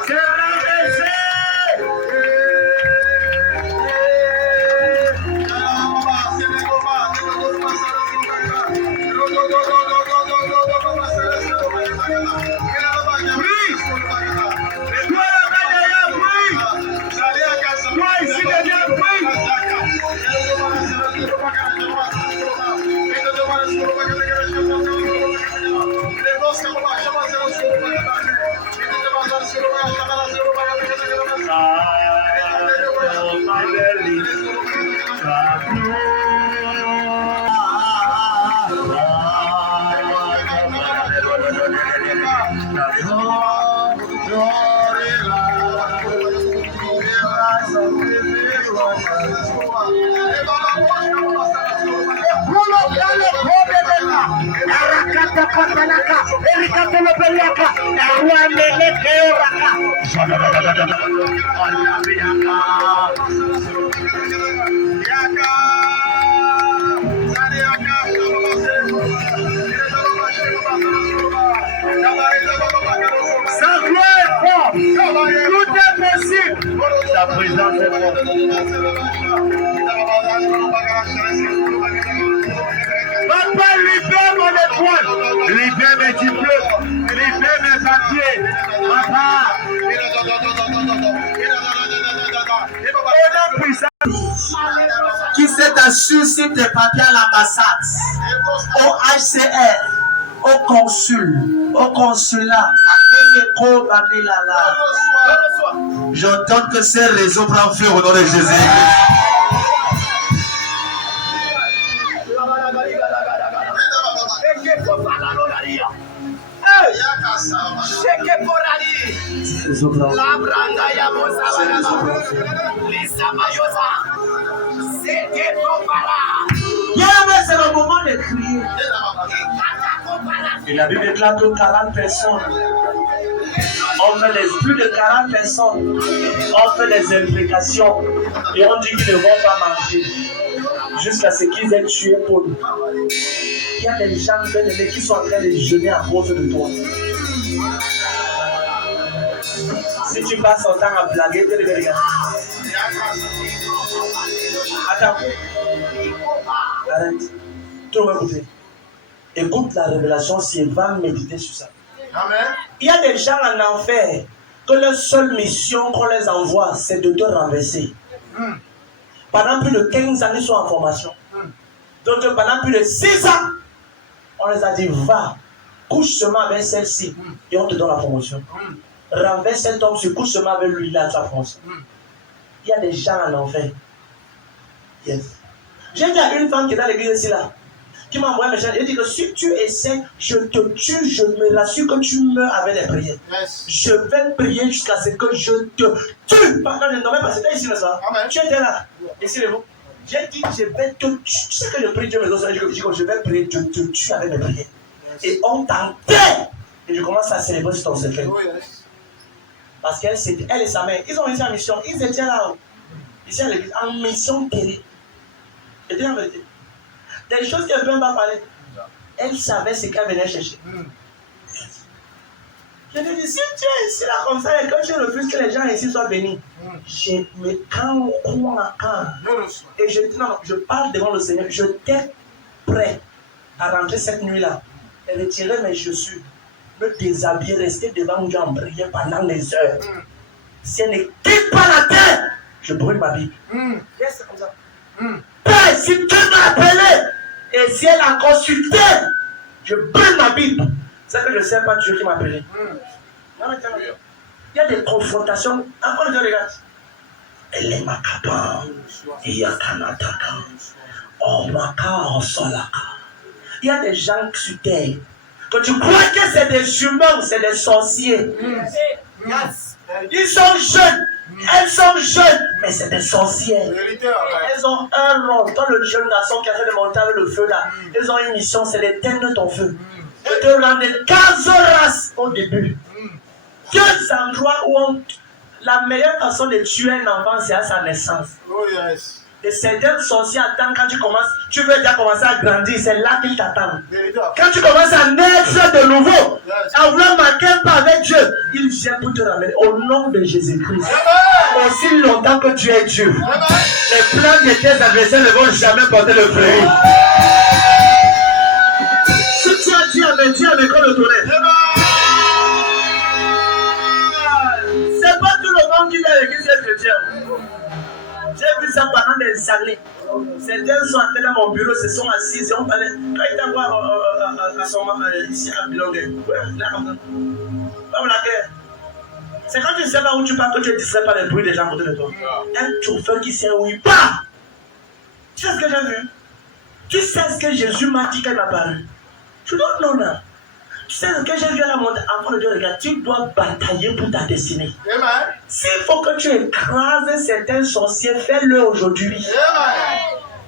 c'est rabaissé. Toi ici derrière, Ta présence est forte. Papa, libère mon étoile. Libère mes diplômes. Libère mes papiers. Papa. Qui s'est assuré sur tes papiers à l'ambassade, au HCR, au consulat, j'entends que ces réseaux prennent feu au nom de Jésus. C'est le moment de crier. Et la Bible déclare que 40 personnes, plus de 40 personnes ont fait des implications et on dit qu'ils ne vont pas marcher jusqu'à ce qu'ils aient tué Paul. Il y a des gens bien-aimés qui sont en train de jeûner à cause de toi. Si tu passes ton temps à blaguer, tu les regardes. Attends. Arrête. Tout le monde écoute. Écoute la révélation si elle va méditer sur ça. Amen. Il y a des gens en enfer que leur seule mission qu'on les envoie, c'est de te renverser. Pendant plus de 15 ans, ils sont en formation. Donc pendant plus de 6 ans, on les a dit, va, couche seulement avec celle-ci et on te donne la promotion. Renverse cet homme, se couche seulement avec lui, il a sa promotion. Il y a des gens en enfer. Yes. J'ai dit à une femme qui est dans l'église ici là, qui m'a envoyé un message, elle dit que si tu essaies, je te tue, je me rassure que tu meurs avec les prières. Yes. Je vais prier jusqu'à ce que je te tue. Par contre, non, mais c'était ici le soir. Tu étais là. Ici le mot. J'ai dit, je vais te tuer. Tu sais que je prie Dieu, mais je dis que je vais prier, je te tue avec mes prières. Et on t'enterre. Et je commence à célébrer sur ton secret. Oh, yes. Parce qu'elle et sa mère, ils ont été en mission. Ils étaient là, ici à l'église, en mission terrible. Et en vérité, des choses qu'elle ne peut pas parler. Elle savait ce qu'elle venait chercher. Je lui dis, si tu es ici là comme ça et que tu refuses que les gens ici soient bénis, je me quand et je dis non, je parle devant le Seigneur, je t'ai prêt à rentrer cette nuit-là et retirer mes chaussures, me déshabiller, rester devant Dieu en prière pendant des heures. Si elle ne quitte pas la terre, je brûle ma Bible. C'est comme ça. Père, si tu m'as appelé et si elle a consulté, je brûle ma Bible. C'est que je ne sais pas Dieu qui m'a appelé. Il y a des confrontations. Encore Dieu regarde. Elle est ma capa. Il y a Kanataka. Oh, ma solaka. Il y a des gens sur terre. Quand tu crois que c'est des humains, c'est des sorciers. Ils sont jeunes. Elles sont jeunes, mais c'est des sorcières. Elles ont un rôle. Toi, le jeune garçon qui a fait de monter avec le feu là, elles ont une mission, c'est d'éteindre ton feu. De te rendre 15 races au début. 15 endroits où la meilleure façon de tuer un enfant, c'est à sa naissance. Oh, yes. Et certains sorciers attendent quand tu commences, tu veux déjà commencer à grandir, c'est là qu'ils t'attendent. Quand tu commences à naître de nouveau, à vouloir marquer un pas avec Dieu, ils viennent pour te ramener au nom de Jésus-Christ. Aussi longtemps que tu es Dieu, les plans de tes adversaires ne vont jamais porter le fruit. Si tu as dit amen, dis amen comme le tonnerre. C'est pas tout le monde qui est l'église chrétienne. J'ai vu ça pendant des années. Certains sont entrés dans mon bureau, se sont assis et on parlait. Quand il t'a voir à son ici à Bilongue, là comme ça. C'est quand tu ne sais pas où tu pars que tu es distrait par les bruits des gens à côté de toi. Un chauffeur qui sait où il part. Tu sais ce que j'ai vu? Tu sais ce que Jésus m'a dit quand il m'a parlé? Je dis non, non. Tu sais ce que j'ai vu à la montagne, enfant de Dieu, regarde, tu dois batailler pour ta destinée. S'il faut que tu écrases certains sorciers, fais-le aujourd'hui.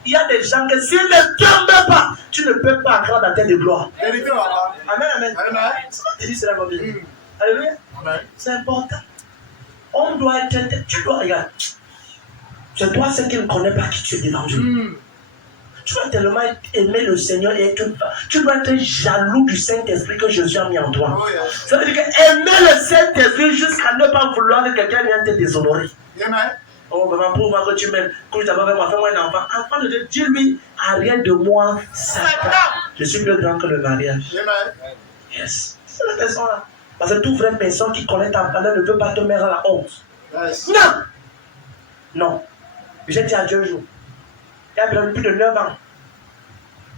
Il y a des gens que s'ils ne tombent pas, tu ne peux pas accroître ta tête de gloire. Amen, amen. C'est pas dit cela, mon Dieu. Alléluia. C'est important. On doit être. Tu dois, regarde. C'est toi, celle qui ne connaît pas qui tu es devant Dieu. Tu vas tellement aimer le Seigneur et que tu dois être jaloux du Saint-Esprit que Jésus a mis en toi. Oh, yes. Ça veut dire que aimer le Saint-Esprit jusqu'à ne pas vouloir que quelqu'un vienne te déshonorer. Amen. Oh, maman, pour moi que tu m'aimes, que tu t'as pas fait moi, fais-moi un enfant. Enfant de Dieu, Dieu lui, arrière de moi, Satan. Je suis plus grand que le mariage. Amen. Yes. C'est la personne là. Parce que toute vraie personne qui connaît ta valeur ne peut pas te mettre à la honte. Yes. Non! Non. J'ai dit à Dieu un jour. Il y a plus de 9 ans.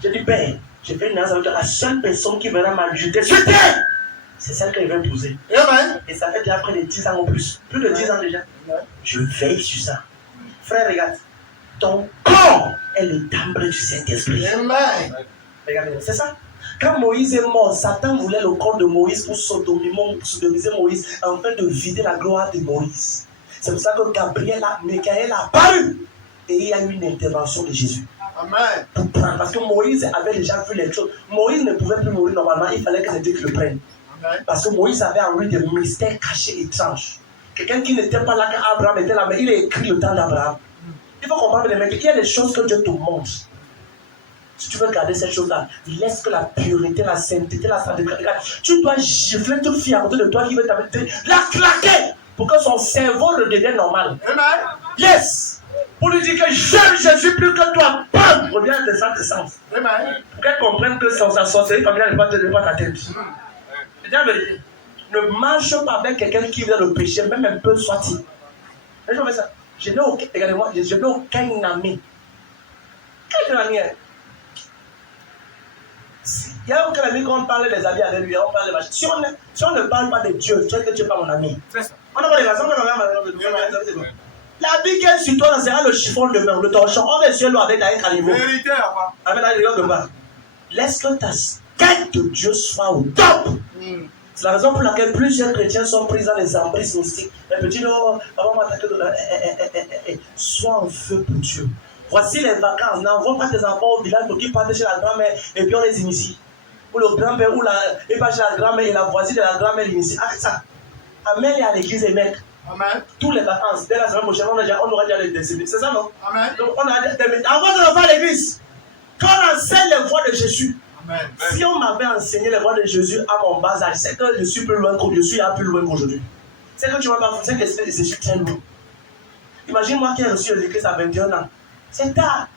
J'ai dit, Père, j'ai fait une annonce avec toi. La seule personne qui verra m'ajouter sur terre, c'est celle que je vais épouser. Amen. Et ça fait déjà près de 10 ans ou plus. Plus de 10 ans déjà. Je veille sur ça. Frère, regarde. Ton corps est le timbre du Saint-Esprit. Amen. Regardez, c'est ça. Quand Moïse est mort, Satan voulait le corps de Moïse pour sodomiser Moïse, afin de vider la gloire de Moïse. C'est pour ça que Michael a apparu. Et il y a eu une intervention de Jésus. Amen. Pour prendre, parce que Moïse avait déjà vu les choses. Moïse ne pouvait plus mourir normalement, il fallait que c'est Dieu qui le prenne. Amen. Parce que Moïse avait en lui des mystères cachés étranges. Quelqu'un qui n'était pas là quand Abraham était là, mais il est écrit au temps d'Abraham. Il faut comprendre les mecs, il y a des choses que Dieu te montre. Si tu veux garder ces choses-là, laisse que la pureté, la sainteté, la sainteté. Tu dois gifler toute fille à côté de toi qui veut t'amener, la claquer pour que son cerveau redevienne normal. Amen. Yes! Pour lui dire que j'aime Jésus plus que toi. Bam! Reviens à tes centres sens. Amen. Pour qu'elle comprenne que sa sorcellerie familiale n'est pas ta tête. C'est la vérité. Ne marche pas avec quelqu'un qui vient le péché, même un peu soit-il. Mais je fais ça. Je n'ai aucun, regardez-moi, je n'ai aucun ami. Quel ami est? Il n'y a aucun ami quand on parle des amis avec lui, on parle de machin. Si on ne parle pas de Dieu, tu sais que tu n'es pas mon ami. On n'a pas de raison, la vie qui est sur toi, sera le chiffon de main, le torchon. On est sur l'eau avec un caniveau. Vérité, papa. Avec un caniveau de bas. Laisse que ta quête de Dieu soit au top. C'est la raison pour laquelle plusieurs chrétiens sont pris dans les emprises mystiques. Les petits, non, avant m'attaquer de la. Sois en feu pour Dieu. Voici les vacances. N'envoie pas tes enfants au village pour qu'ils partent chez la grand-mère et puis on les initie. Ou le grand-père, ou il va chez la grand-mère et la voisine de la grand-mère l'initie. Arrête ça. Amène-les à l'église et mec. Amen. Tous les vacances, dès la semaine prochaine, on aura déjà les décimés. C'est ça, non? Amen. Donc, on a déjà des. Avant de revoir l'église, quand on enseigne les voies de Jésus, Amen. si on m'avait enseigné les voies de Jésus à mon bas âge, c'est que je suis plus loin qu'aujourd'hui. Je suis plus loin qu'aujourd'hui. C'est que tu vas pas c'est que Jésus tient loin. Imagine-moi qui ai reçu Jésus-Christ à 21 ans. C'est tard.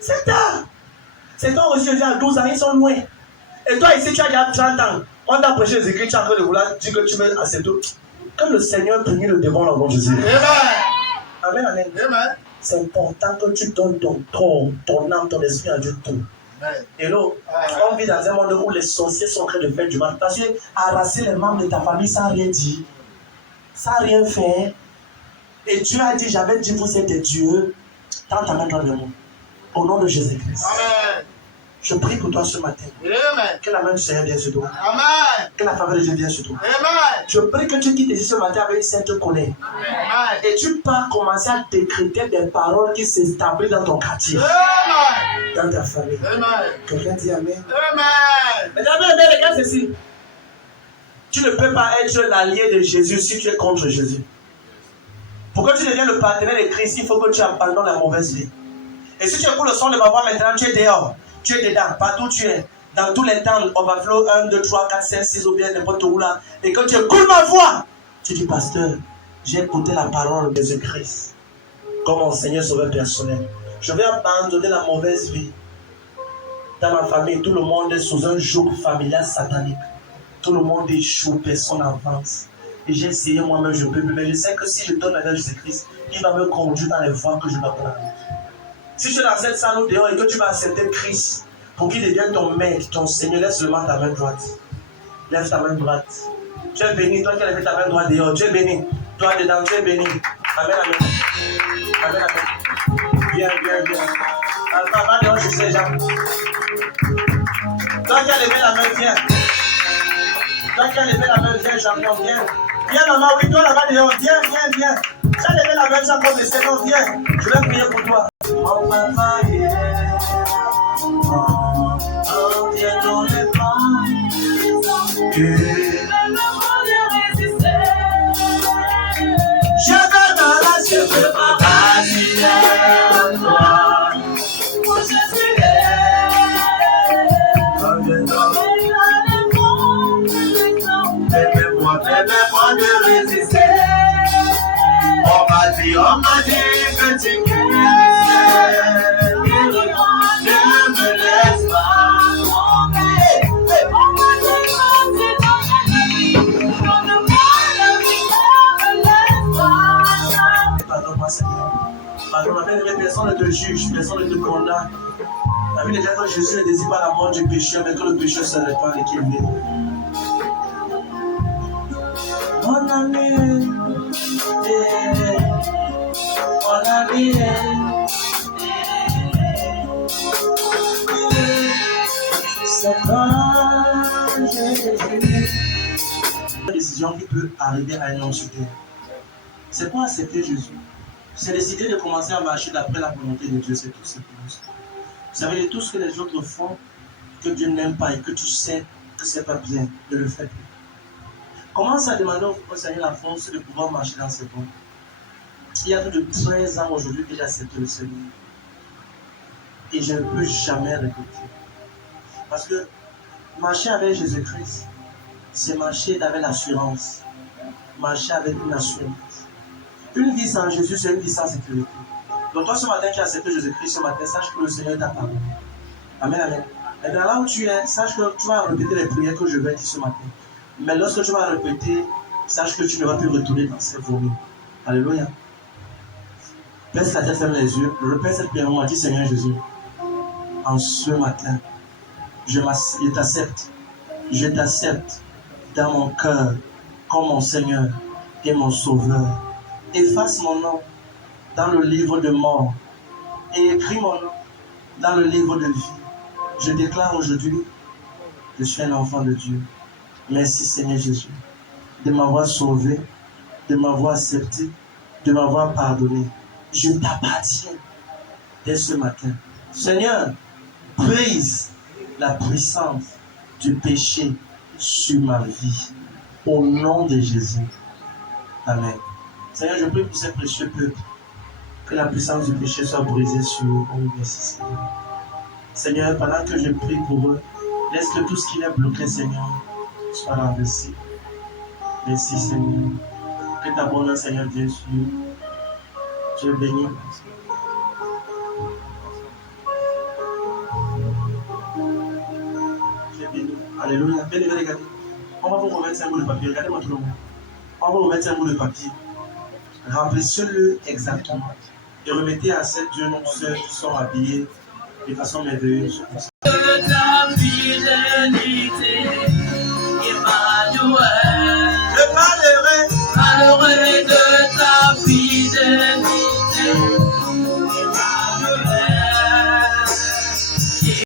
C'est tard. C'est toi reçu Jésus à 12 ans, ils sont loin. Et toi ici, tu as déjà 30 ans. On t'a prêché Jésus-Christ, tu as en train de vouloir dire que tu veux accepter. Que le Seigneur punit le démon dans le nom de Jésus. Amen. Amen, amen. Amen. C'est important que tu donnes ton corps, ton âme, ton esprit à Dieu tout. Amen. Et là, on vit dans un monde où les sorciers sont en train de faire du mal. Parce que arraser les membres de ta famille sans rien dire, sans rien faire. Et Dieu a dit, j'avais dit, vous êtes des dieux. Tends ta main dans le monde. Au nom de Jésus-Christ. Amen. Je prie pour toi ce matin. Amen. Que la main du Seigneur vienne sur toi. Amen. Que la faveur de Dieu vienne sur toi. Amen. Je prie que tu quittes ici ce matin avec une sainte colère. Amen. Et tu pars commencer à décréter des paroles qui s'établissent dans ton quartier, Amen. dans ta famille. Amen. Quelqu'un dit Amen. Amen. Mais d'abord, regarde ceci. Tu ne peux pas être l'allié de Jésus si tu es contre Jésus. Pour que tu deviennes le partenaire de Christ, il faut que tu abandonnes la mauvaise vie. Et si tu écoutes le son de ma voix maintenant, tu es dehors. Tu es dedans, partout où tu es. Dans tous les temps, overflow 1, 2, 3, 4, 5, 6 ou bien n'importe où là. Et quand tu écoutes ma voix, tu dis, pasteur, j'ai écouté la parole de Jésus-Christ comme mon Seigneur sauveur personnel. Je vais abandonner la mauvaise vie. Dans ma famille, tout le monde est sous un joug familial satanique. Tout le monde échoue, personne n'avance. Et j'ai essayé moi-même, je peux plus. Mais je sais que si je donne la vie à Jésus-Christ, il va me conduire dans les voies que je dois prendre. Si tu es dans cette salle ou dehors et que tu vas accepter Christ pour qu'il devienne ton maître, ton Seigneur, laisse seulement ta main droite. Lève ta main droite. Tu es béni, toi qui as levé ta main droite dehors, tu es béni. Toi dedans, tu es béni. Amen, amen. Amen, amen. Viens, viens, viens. Alpha, va dehors, je sais, Jean. Toi qui as levé la main, viens. Toi qui as levé la main, viens, champion, viens. Viens, maman, oui, toi là-bas dehors, viens, viens, viens. Tu as levé la main, champion, mais c'est non, viens. Je vais prier pour toi. Mon papa, viens dans les pommes. Je peux pas résister à toi. montrais même pas de résister. On m'a dit que tu guérissais. Ne me laisse pas tomber. On m'a dit que Pardonne-moi, Seigneur. Pardonne-moi, personne ne te juge, personne ne te condamne. La Bible dit que Jésus ne désire pas la mort du pécheur, mais que le pécheur se répand et qu'il vive. Mon ami, mon ami, c'est quand Jésus. Une décision qui peut arriver à un homme sur terre. C'est pas accepter Jésus. C'est décider de commencer à marcher d'après la volonté de Dieu, c'est tout simplement ça. Vous savez, tout ce que les autres font, que Dieu n'aime pas et que tu sais que c'est pas bien, de le faire plus. Commence à demander au Seigneur la force de pouvoir marcher dans ses voies. Il y a plus de 13 ans aujourd'hui que j'ai accepté le Seigneur. Et je ne peux jamais regretter. Parce que marcher avec Jésus-Christ, c'est marcher avec l'assurance. Marcher avec une assurance. Une vie sans Jésus, c'est une vie sans sécurité. Donc toi, ce matin, tu as accepté Jésus-Christ, ce matin, sache que le Seigneur t'a pardonné. Amen, amen. Maintenant, là où tu es, sache que tu vas répéter les prières que je vais dire ce matin. Mais lorsque tu vas répéter, sache que tu ne vas plus retourner dans ces vomies. Alléluia. Baisse la tête, ferme les yeux. Répète cette prière. On m'a dit, Seigneur Jésus, en ce matin, je t'accepte. Je t'accepte dans mon cœur comme mon Seigneur et mon Sauveur. Efface mon nom dans le livre de mort et écris mon nom dans le livre de vie. Je déclare aujourd'hui que je suis un enfant de Dieu. Merci Seigneur Jésus de m'avoir sauvé, de m'avoir accepté, de m'avoir pardonné. Je t'appartiens dès ce matin. Seigneur, brise la puissance du péché sur ma vie. Au nom de Jésus. Amen. Seigneur, je prie pour ces précieux peuples. Que la puissance du péché soit brisée sur eux. Oh, merci Seigneur. Seigneur, pendant que je prie pour eux, laisse que tout ce qui est bloqué, Seigneur, soit renversé. Merci Seigneur. Que ta bonne Seigneur vienne sur eux. Dieu béni. Dieu béni. Alléluia. Bien, regardez. On va vous remettre un bout de papier. Regardez-moi tout le monde. On va vous remettre un bout de papier. Remplissez-le exactement. Et remettez à ces deux sœurs qui sont habillées de façon merveilleuse. Ta fidélité.